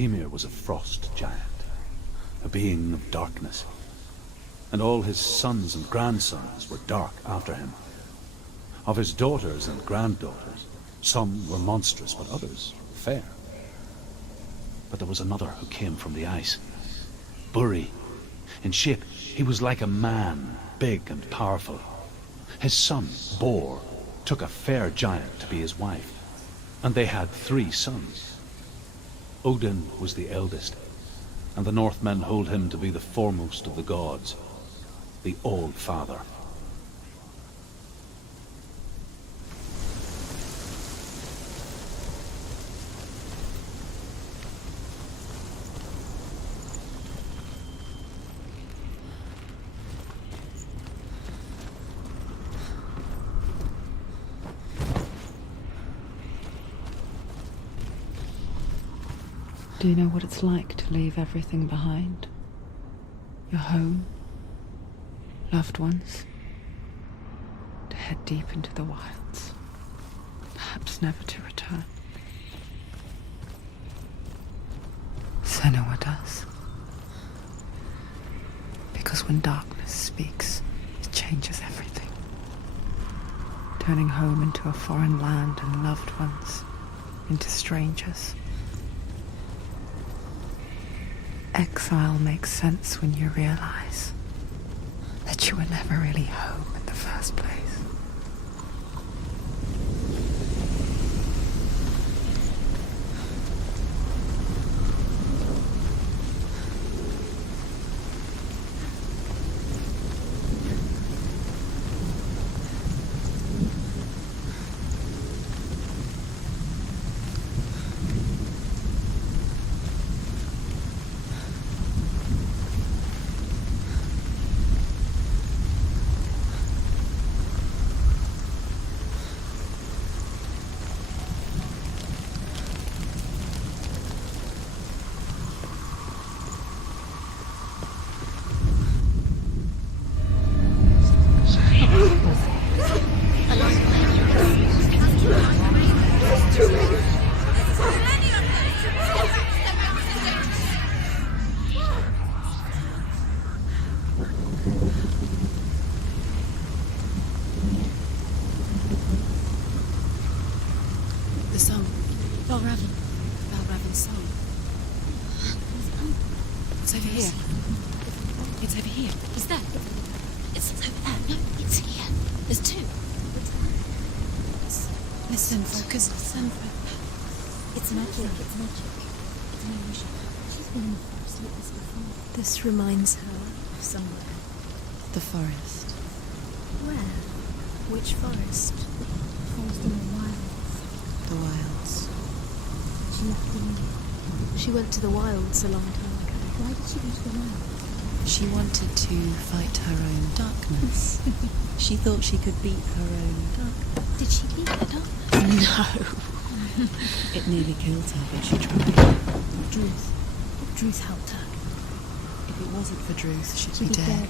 Ymir was a frost giant, a being of darkness, and all his sons and grandsons were dark after him. Of his daughters and granddaughters, some were monstrous, but others fair. But there was another who came from the ice, Buri. In shape, he was like a man, big and powerful. His son, Bor, took a fair giant to be his wife, and they had 3 sons. Odin was the eldest, and the Northmen hold him to be the foremost of the gods, the All-Father. Do you know what it's like to leave everything behind? Your home, loved ones, to head deep into the wilds, perhaps never to return. Senua does. Because when darkness speaks, it changes everything, turning home into a foreign land and loved ones into strangers. Exile makes sense when you realize that you were never really home in the first place. Wальравн's song. It's over here. It's over here. Is that? It's over there. No, it's here. There's 2. Listen, focus. Listen. It's magic. It's magic. It's an illusion. She's been in the forest like this before. This reminds her of somewhere. The forest. Where? Which forest? The forest in the wilds. The wilds. She left India. She went to the wilds a long time ago. Why did she go to the wilds? She wanted to fight her own darkness. She thought she could beat her own darkness. Did she beat her darkness? No. It nearly killed her, but she tried. Druth. Druth helped her. If it wasn't for Druth, she'd be dead.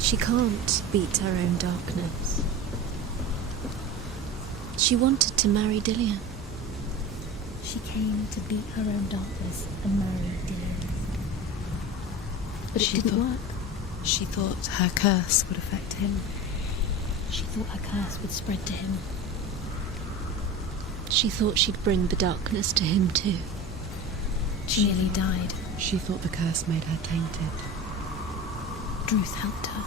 She can't beat her own darkness. She wanted to marry Dillian. She came to beat her own darkness and marry Dillian. But it didn't work. She thought her curse would affect him. She thought her curse would spread to him. She thought she'd bring the darkness to him too. She nearly died. She thought the curse made her tainted. Druth helped her.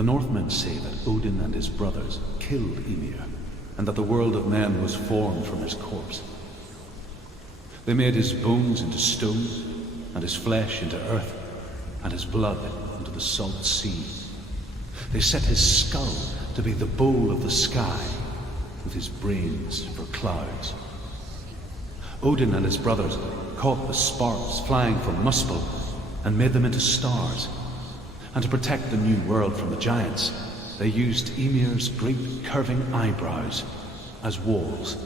The Northmen say that Odin and his brothers killed Ymir, and that the world of men was formed from his corpse. They made his bones into stone, and his flesh into earth, and his blood into the salt sea. They set his skull to be the bowl of the sky, with his brains for clouds. Odin and his brothers caught the sparks flying from Muspel and made them into stars. And to protect the new world from the giants, they used Ymir's great curving eyebrows as walls.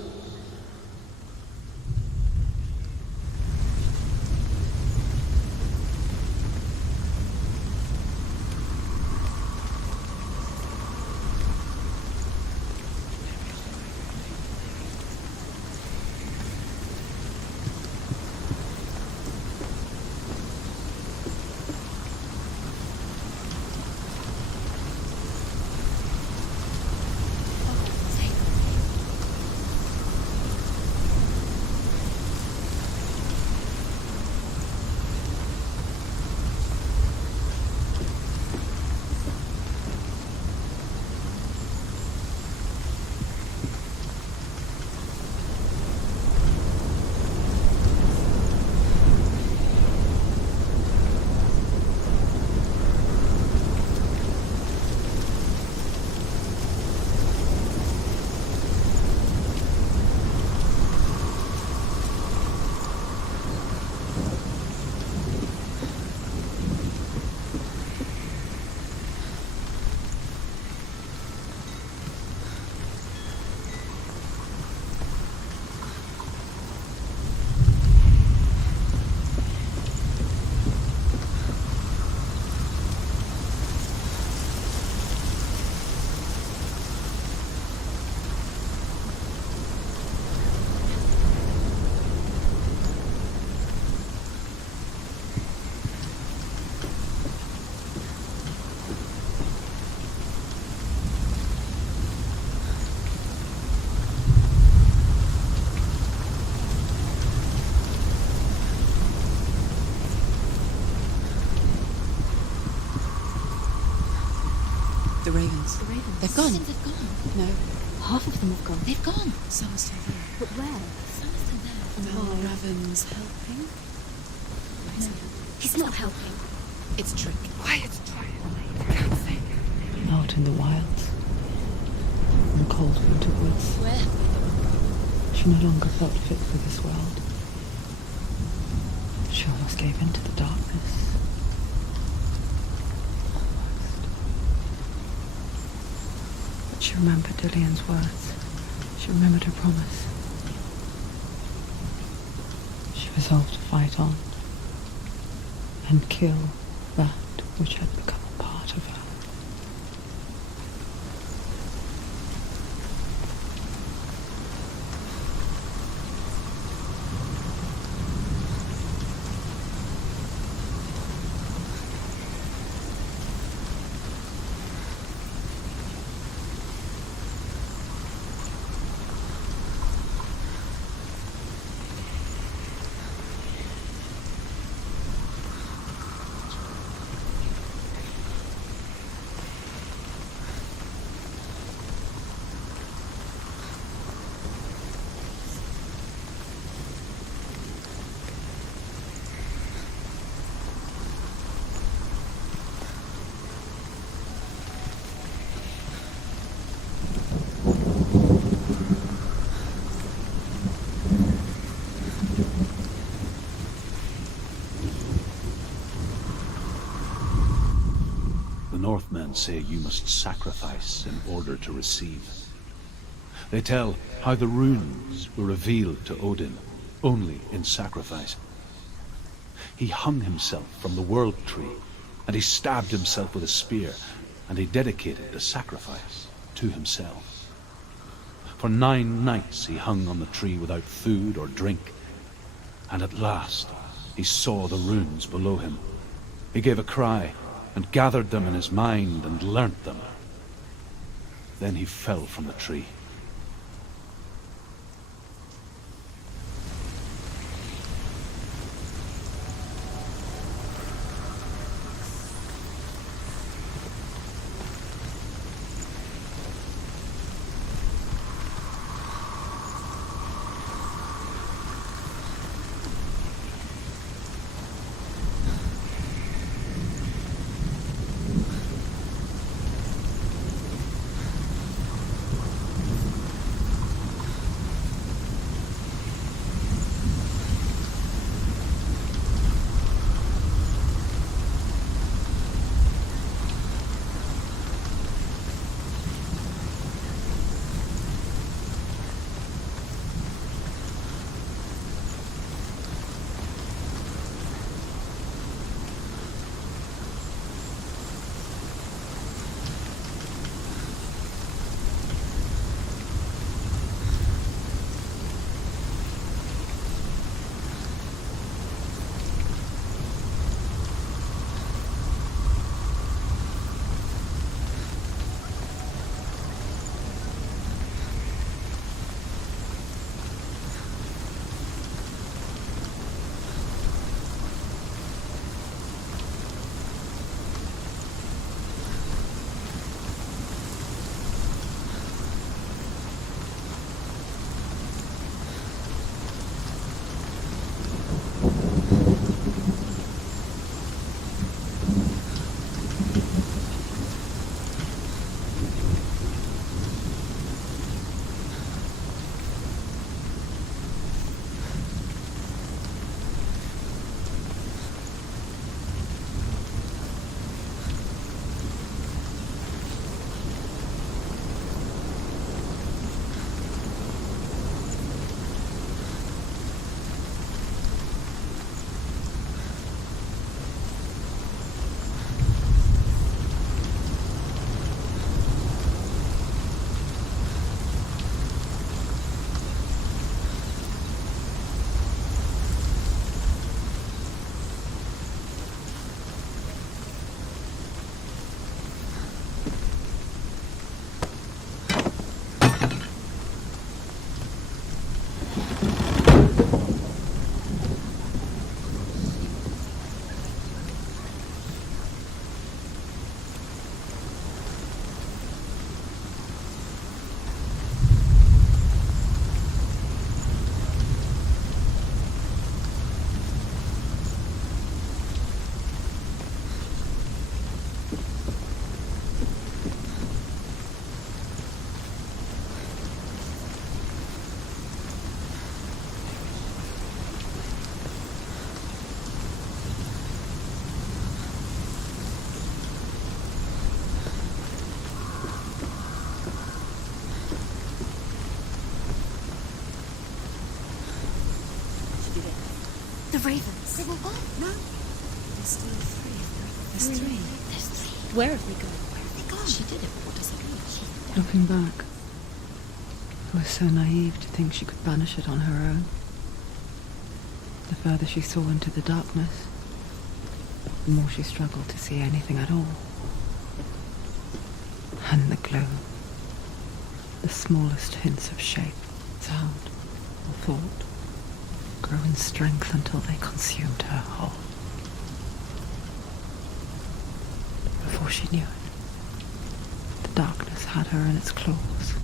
The ravens. The ravens. They've gone. They've gone. No, Half of them have gone. they've gone. Some are still there. But where? Some are still there. Vallravn's helping. No, he's not helping. It's a trick. Quiet. Out in the wilds, in the cold winter woods, Where? she no longer felt fit for this world. She almost gave in to the darkness. But she remembered Dillian's words. She remembered her promise. She resolved to fight on and kill that which had become a part of her. Northmen say you must sacrifice in order to receive. They tell how the runes were revealed to Odin only in sacrifice. He hung himself from the world tree, and he stabbed himself with a spear, and he dedicated the sacrifice to himself. For 9 nights he hung on the tree without food or drink, and at last he saw the runes below him. He gave a cry, and gathered them in his mind and learnt them. Then he fell from the tree. ravens. They were gone. No. There's still three. There's three. There's three. Where have they gone? Where have they gone? She did it. What does it mean? Looking back, I was so naive to think she could banish it on her own. The further she saw into the darkness, the more she struggled to see anything at all. And the glow, the smallest hints of shape, sound, or thought, grow in strength until they consumed her whole. Before she knew it, the darkness had her in its claws.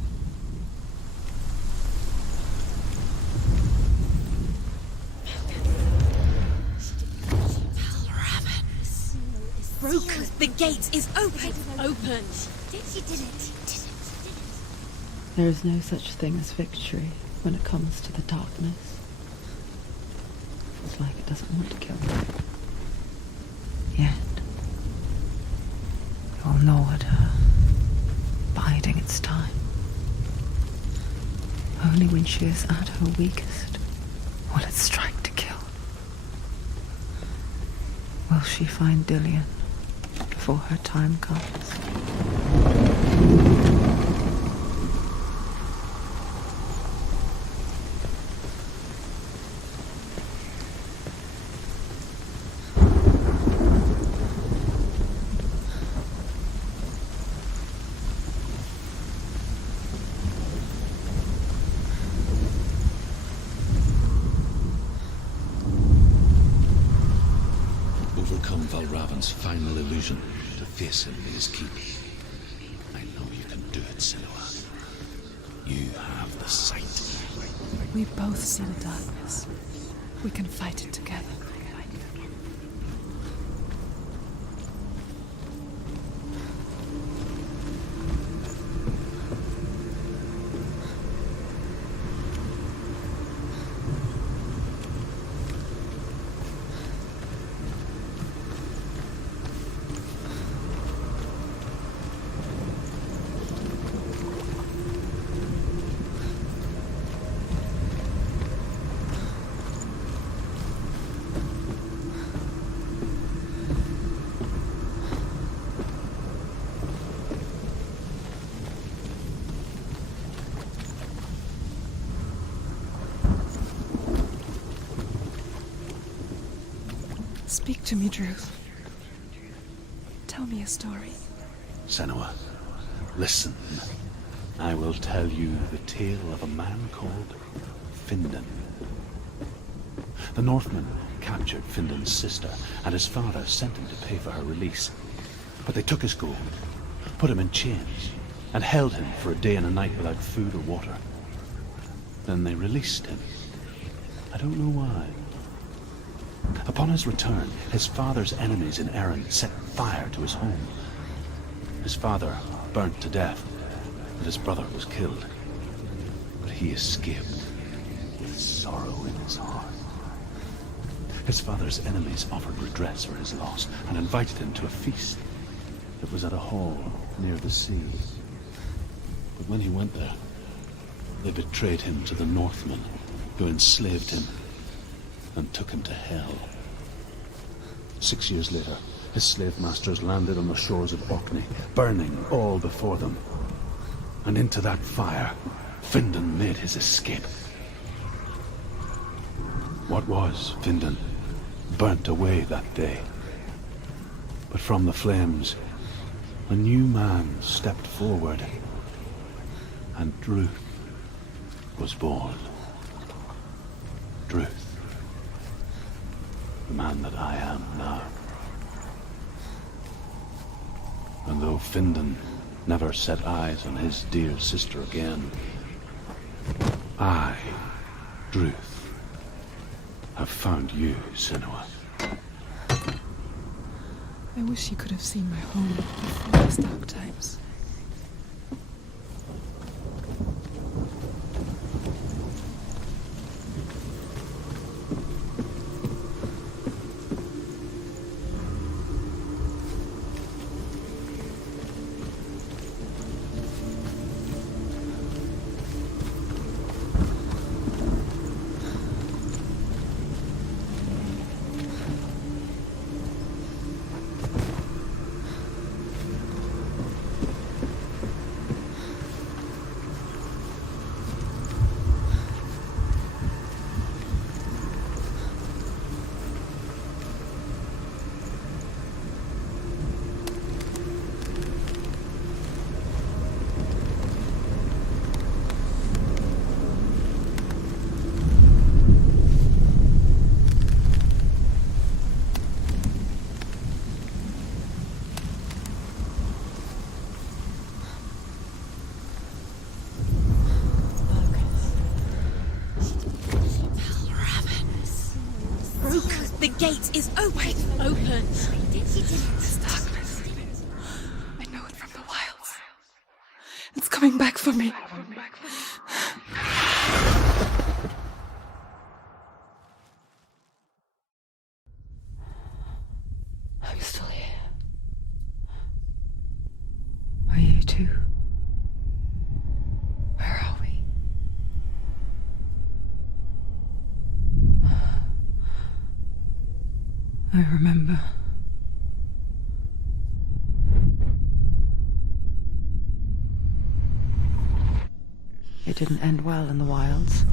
Broken. The gate is open. Open. She did it. There is no such thing as victory when it comes to the darkness. It's like it doesn't want to kill you. Yet, you'll gnaw at her, biding its time. Only when she is at her weakest will it strike to kill. Will she find Dillion before her time comes? Overcome Valravn's final illusion to face him in his keep. I know you can do it, Senua. You have the sight. We both see the darkness. We can fight it together. Speak to me, Druth. Tell me a story. Senua, listen. I will tell you the tale of a man called Findan. The Northmen captured Findan's sister, and his father sent him to pay for her release. But they took his gold, put him in chains, and held him for a day and a night without food or water. Then they released him. I don't know why. Upon his return, his father's enemies in Erin set fire to his home. His father burnt to death, and his brother was killed. But he escaped with sorrow in his heart. His father's enemies offered redress for his loss and invited him to a feast that was at a hall near the sea. But when he went there, they betrayed him to the Northmen, who enslaved him and took him to hell. 6 years later, his slave masters landed on the shores of Orkney, burning all before them. And into that fire, Findan made his escape. What was Findan burnt away that day. But from the flames, a new man stepped forward, and Druth was born. Druth. The man that I am now. And though Findan never set eyes on his dear sister again, I, Druth, have found you, Senua. I wish you could have seen my home before these dark times. gate is open. Open. She did it. Darkness. I know it from the wilds. It's coming back for me. I'm still here. Are you too? Where are we? I remember. It didn't end well in the wilds.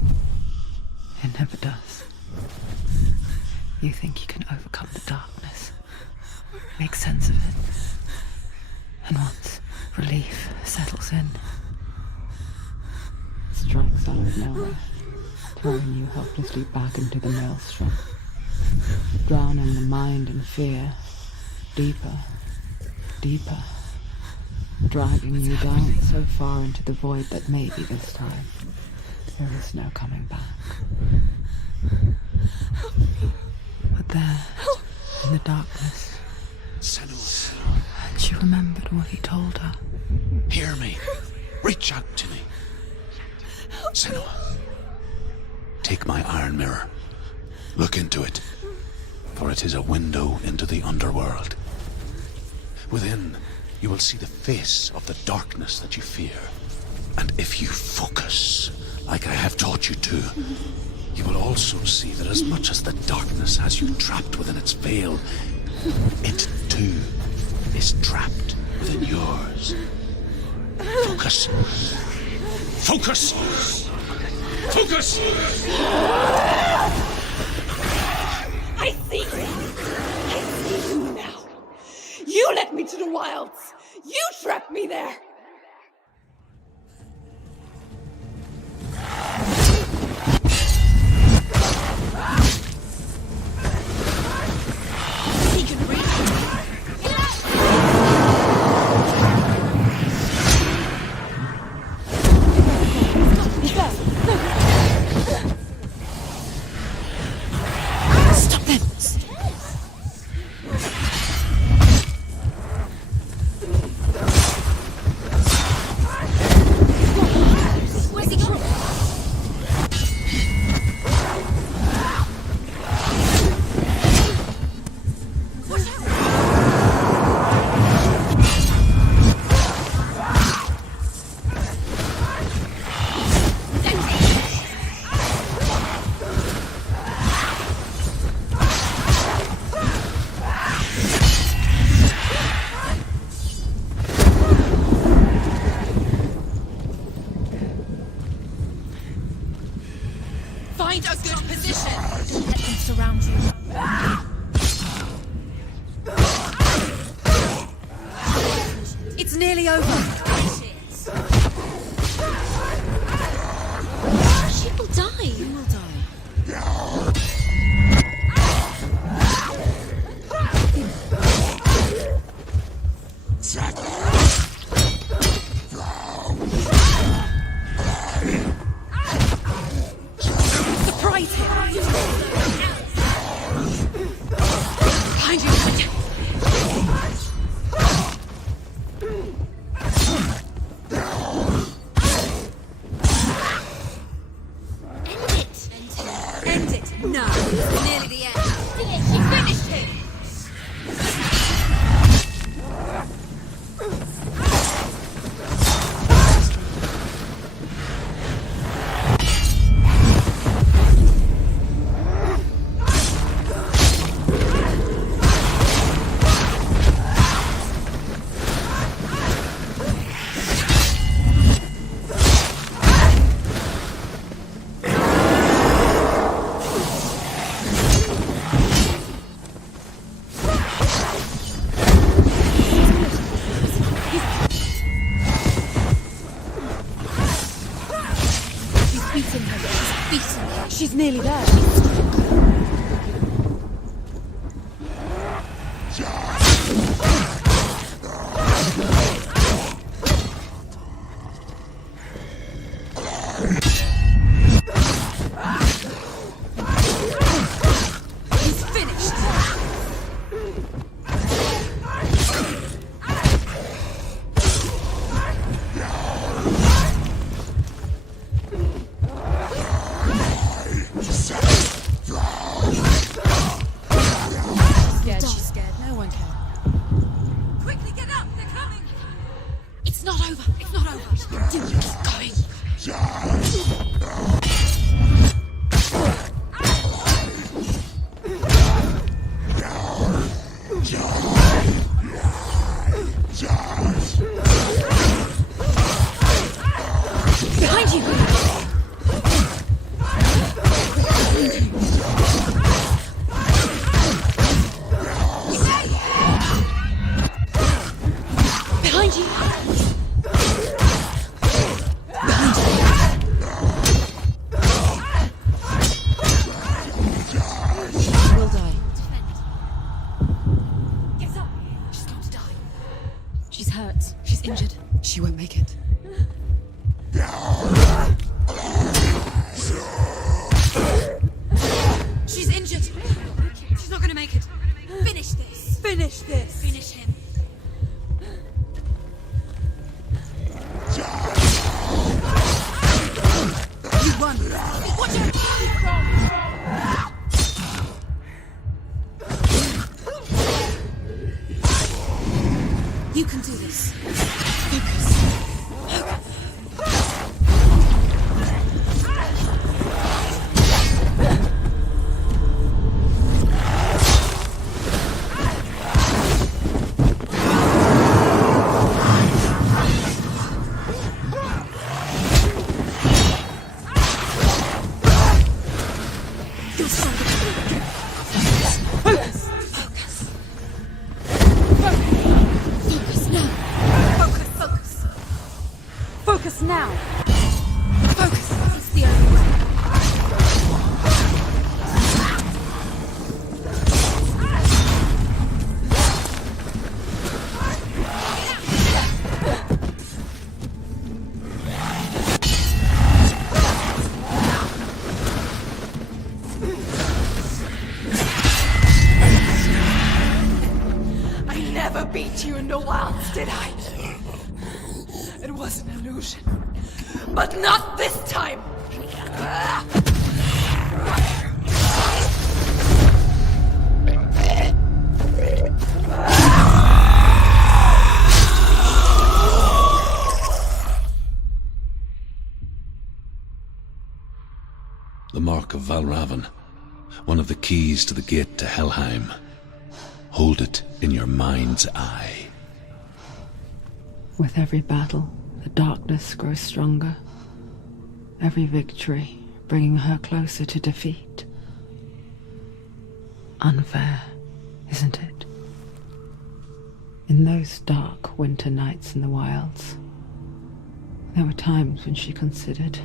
It never does. You think you can overcome the darkness, make sense of it, and once relief settles in, strikes out of nowhere, throwing you helplessly back into the maelstrom, drowning the mind in fear, deeper, deeper, dragging you down so far into the void that maybe this time there is no coming back. But there, in the darkness, Senua, she remembered what he told her. hear me. Reach out to me. Senua, take my iron mirror. Look into it, for it is a window into the underworld. Within, you will see the face of the darkness that you fear. And if you focus, like I have taught you to, you will also see that as much as the darkness has you trapped within its veil, it too is trapped within yours. Focus. Focus! Focus! I see you. I see you now. You led me to the wilds. You trapped me there. He can reach Stop them. Where's he going? Watch out! Find a good position. Don't let them surround you. It's nearly over. She will die. You will die. Surprise him. Behind you. End it. No. It's nearly the end. She finished him. Beating her. He's beating her. She's nearly there. He's finished. Behind you! Behind you! She will die. Get up. She's going to die. She's hurt. She's injured. She won't make it. She's injured. She's not gonna make it. Finish this. Finish this. Finish him. You run. Watch out. You can do this. Focus. Focus now. Focus. It's the only way. I never beat you in the wilds, did I? It was an illusion. But not this time! The mark of Vальравн, one of the keys to the gate to Helheim. Hold it in your mind's eye. With every battle, the darkness grows stronger. Every victory bringing her closer to defeat. Unfair, isn't it? In those dark winter nights in the wilds, there were times when she considered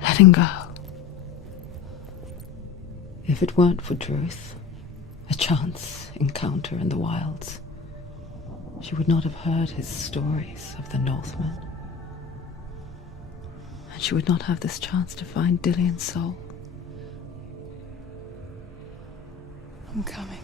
letting go. If it weren't for Druth, a chance encounter in the wilds, she would not have heard his stories of the Northmen. And she would not have this chance to find Dillion's soul. I'm coming.